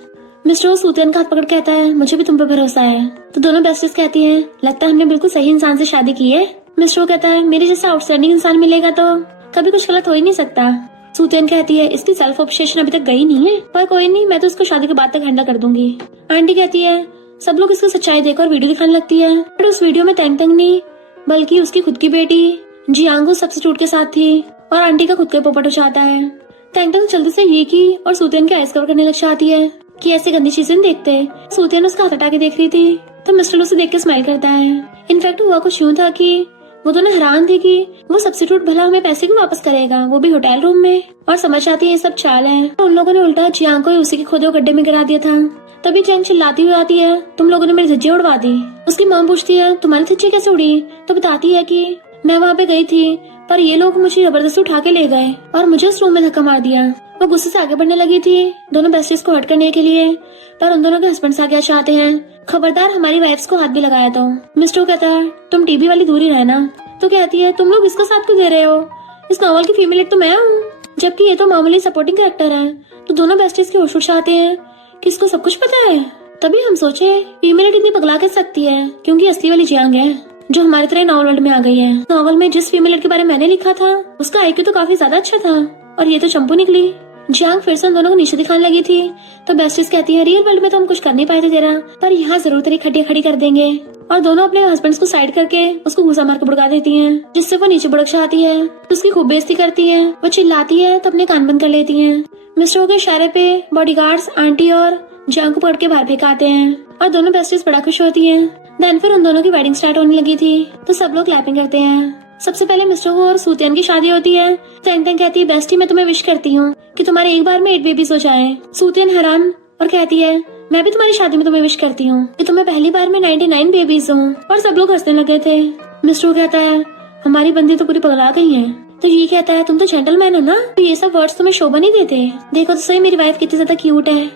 मिस्टर सूतियन का हाथ पकड़ कहता है मुझे भी तुम पे भरोसा है। तो दोनों बेस्टीज कहती हैं लगता है हमने बिल्कुल सही इंसान से शादी की है। मिस्टर कहता है मेरे जैसा आउटस्टैंडिंग इंसान मिलेगा तो कभी कुछ गलत हो ही नहीं सकता। सूतियन कहती है इसकी सेल्फ ऑब्सेशन अभी तक गई नहीं है पर कोई नहीं, मैं तो उसको शादी के बाद तक हैंडल कर दूंगी। आंटी कहती है सब लोग इसकी सच्चाई देखकर वीडियो दिखाने लगती है बट उस वीडियो में तेंग तेंग नहीं बल्कि उसकी खुद की बेटी जियांग सब्स्टिट्यूट के साथ थी और आंटी का खुद का पोपट हो जाता है। तेंग तेंग जल्दी से ये की और सूतियन के आइस कवर करने लग जाती है कि ऐसी गंदी चीजें देखते। सूतियन उसका हाथ हटा के देख रही थी तो मिस्टर उसे देख के स्माइल करता है। इनफैक्ट हुआ कुछ यूं था कि वो दोनों हैरान थे कि वो सब्स्टिट्यूट भला हमें पैसे क्यों वापस करेगा, वो भी होटल रूम में। और समझ आती है ये सब चाल है। तो उन लोगों ने उल्टा जियांग को उसी के खुद गड्ढे में गिरा दिया था। तभी जियांग चिल्लाती हुई आती है तुम लोगों ने मेरी धज्जियां उड़वा दी। उसकी मॉम पूछती है तुम्हारी धज्जियां कैसे उड़ी। तो बताती है कि मैं वहाँ पे गई थी पर ये लोग मुझे जबरदस्ती उठा के ले गए और मुझे उस रूम में धक्का मार दिया। वो गुस्से से आगे बढ़ने लगी थी दोनों बेस्टीज को हर्ट करने के लिए पर उन दोनों के हस्बैंड्स आगे चाहते हैं खबरदार हमारी वाइफ्स को हाथ भी लगाया तो। मिस्टर कहता है तुम टीवी वाली दूरी रहना। तो कहती है तुम लोग इसका साथ क्यों दे रहे हो, इस नॉवल की फीमेल लीड तो मैं हूँ जबकि ये तो मामूली सपोर्टिंग कैरेक्टर है। तो दोनों बेस्टीज के होश उठाते हैं कि इसको सब कुछ पता है। तभी हम सोचे फीमेल लीड इतनी पगला कैसे सकती है क्योंकि असली वाली जियांग है जो हमारी तरह नॉवल वर्ल्ड में आ गई है। नॉवल में जिस फीमेल लीड के बारे में मैंने लिखा था उसका आईक्यू तो काफी ज्यादा अच्छा था और ये तो चंपू निकली। जियांग फिर से उन दोनों को नीचे दिखाने लगी थी तो बेस्टीज कहती है रियल वर्ल्ड में तो हम कुछ कर नहीं पाए थे तेरा पर यहाँ जरूर तेरी खड्डियां खड़ी कर देंगे। और दोनों अपने हस्बैंड्स को साइड करके उसको घूसा मार के बुड़का देती हैं जिससे वो नीचे बुड़क जाती है। तो उसकी खूब बेइज्जती करती है। वो चिल्लाती है तो अपने कान बंद कर लेती हैं। मिस्टर के इशारे पे बॉडीगार्ड्स आंटी और जियांग को पकड़ के बाहर फेंकाते हैं और दोनों बेस्टीज बड़ा खुश होती हैं। देन फिर उन दोनों की वेडिंग स्टार्ट होने लगी थी तो सब लोग क्लैपिंग करते हैं। सबसे पहले मिस्टर और सूतियन की शादी होती है। तेंग तेंग कहती है बेस्टी मैं तुम्हें विश करती हूँ कि तुम्हारे एक बार में 8 बेबीज हो जाएं। सूतियन हैरान और कहती है मैं भी तुम्हारी शादी में तुम्हें विश करती हूँ कि तुम्हें पहली बार में 99 बेबीज हों। और सब लोग हंसने लगे थे। मिस्टर कहता है हमारी बंदी तो पूरी पगला गई है। तो ये कहता है तुम तो जेंटलमैन हो ना तो ये सब वर्ड्स तुम्हें शोभा नहीं देते, देखो तो सही मेरी वाइफ कितनी ज्यादा क्यूट है।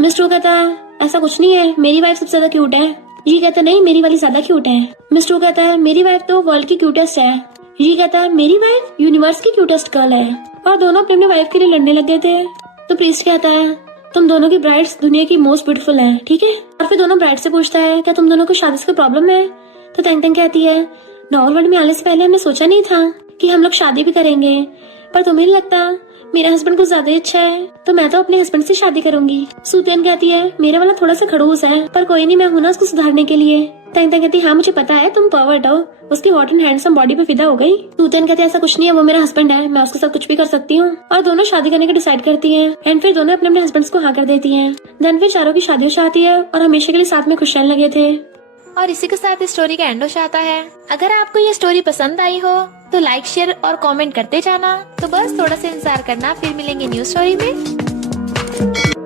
मिस्टर कहता है ऐसा कुछ नहीं है मेरी वाइफ सबसे ज्यादा क्यूट है। ये कहता है नहीं मेरी वाली ज्यादा क्यूट है। मिस्टर कहता है मेरी वाइफ तो वर्ल्ड की क्यूटेस्ट है। ये कहता है मेरी वाइफ यूनिवर्स की क्यूटेस्ट गर्ल है। और दोनों अपने अपने वाइफ के लिए लड़ने लग गए थे। तो प्रीस्ट कहता है तुम दोनों की ब्राइड्स दुनिया की मोस्ट ब्यूटीफुल हैं, ठीक है। और फिर दोनों ब्राइड से पूछता है क्या तुम दोनों को शादी से प्रॉब्लम है। तो तेंग तेंग कहती है नॉवल वर्ल्ड में आने से पहले हमने सोचा नहीं था कि हम लोग शादी भी करेंगे पर तुम्हें नहीं लगता मेरा हस्बैंड कुछ ज्यादा अच्छा है तो मैं तो अपने हस्बैंड से शादी करूंगी। सूतियन कहती है मेरे वाला थोड़ा सा खड़ूस है पर कोई नहीं मैं हूं ना उसको सुधारने के लिए। तेंग तेंग कहती है हाँ मुझे पता है तुम परवर्ट हो। उसकी हॉट एंड हैंडसम बॉडी पे फिदा हो गई। सूतियन कहती है ऐसा कुछ नहीं है वो मेरा हस्बैंड है मैं उसके साथ कुछ भी कर सकती हूँ। और दोनों शादी करने का डिसाइड करती हैं एंड फिर दोनों अपने अपने हस्बैंड्स को हाँ कर देती हैं। देन फिर चारों की शादी हो जाती है और हमेशा के लिए साथ में खुश रहने लगे थे। और इसी के साथ इस स्टोरी का एंड हो जाता है। अगर आपको ये स्टोरी पसंद आई हो तो लाइक शेयर और कमेंट करते जाना। तो बस थोड़ा सा इंतजार करना फिर मिलेंगे न्यू स्टोरी में।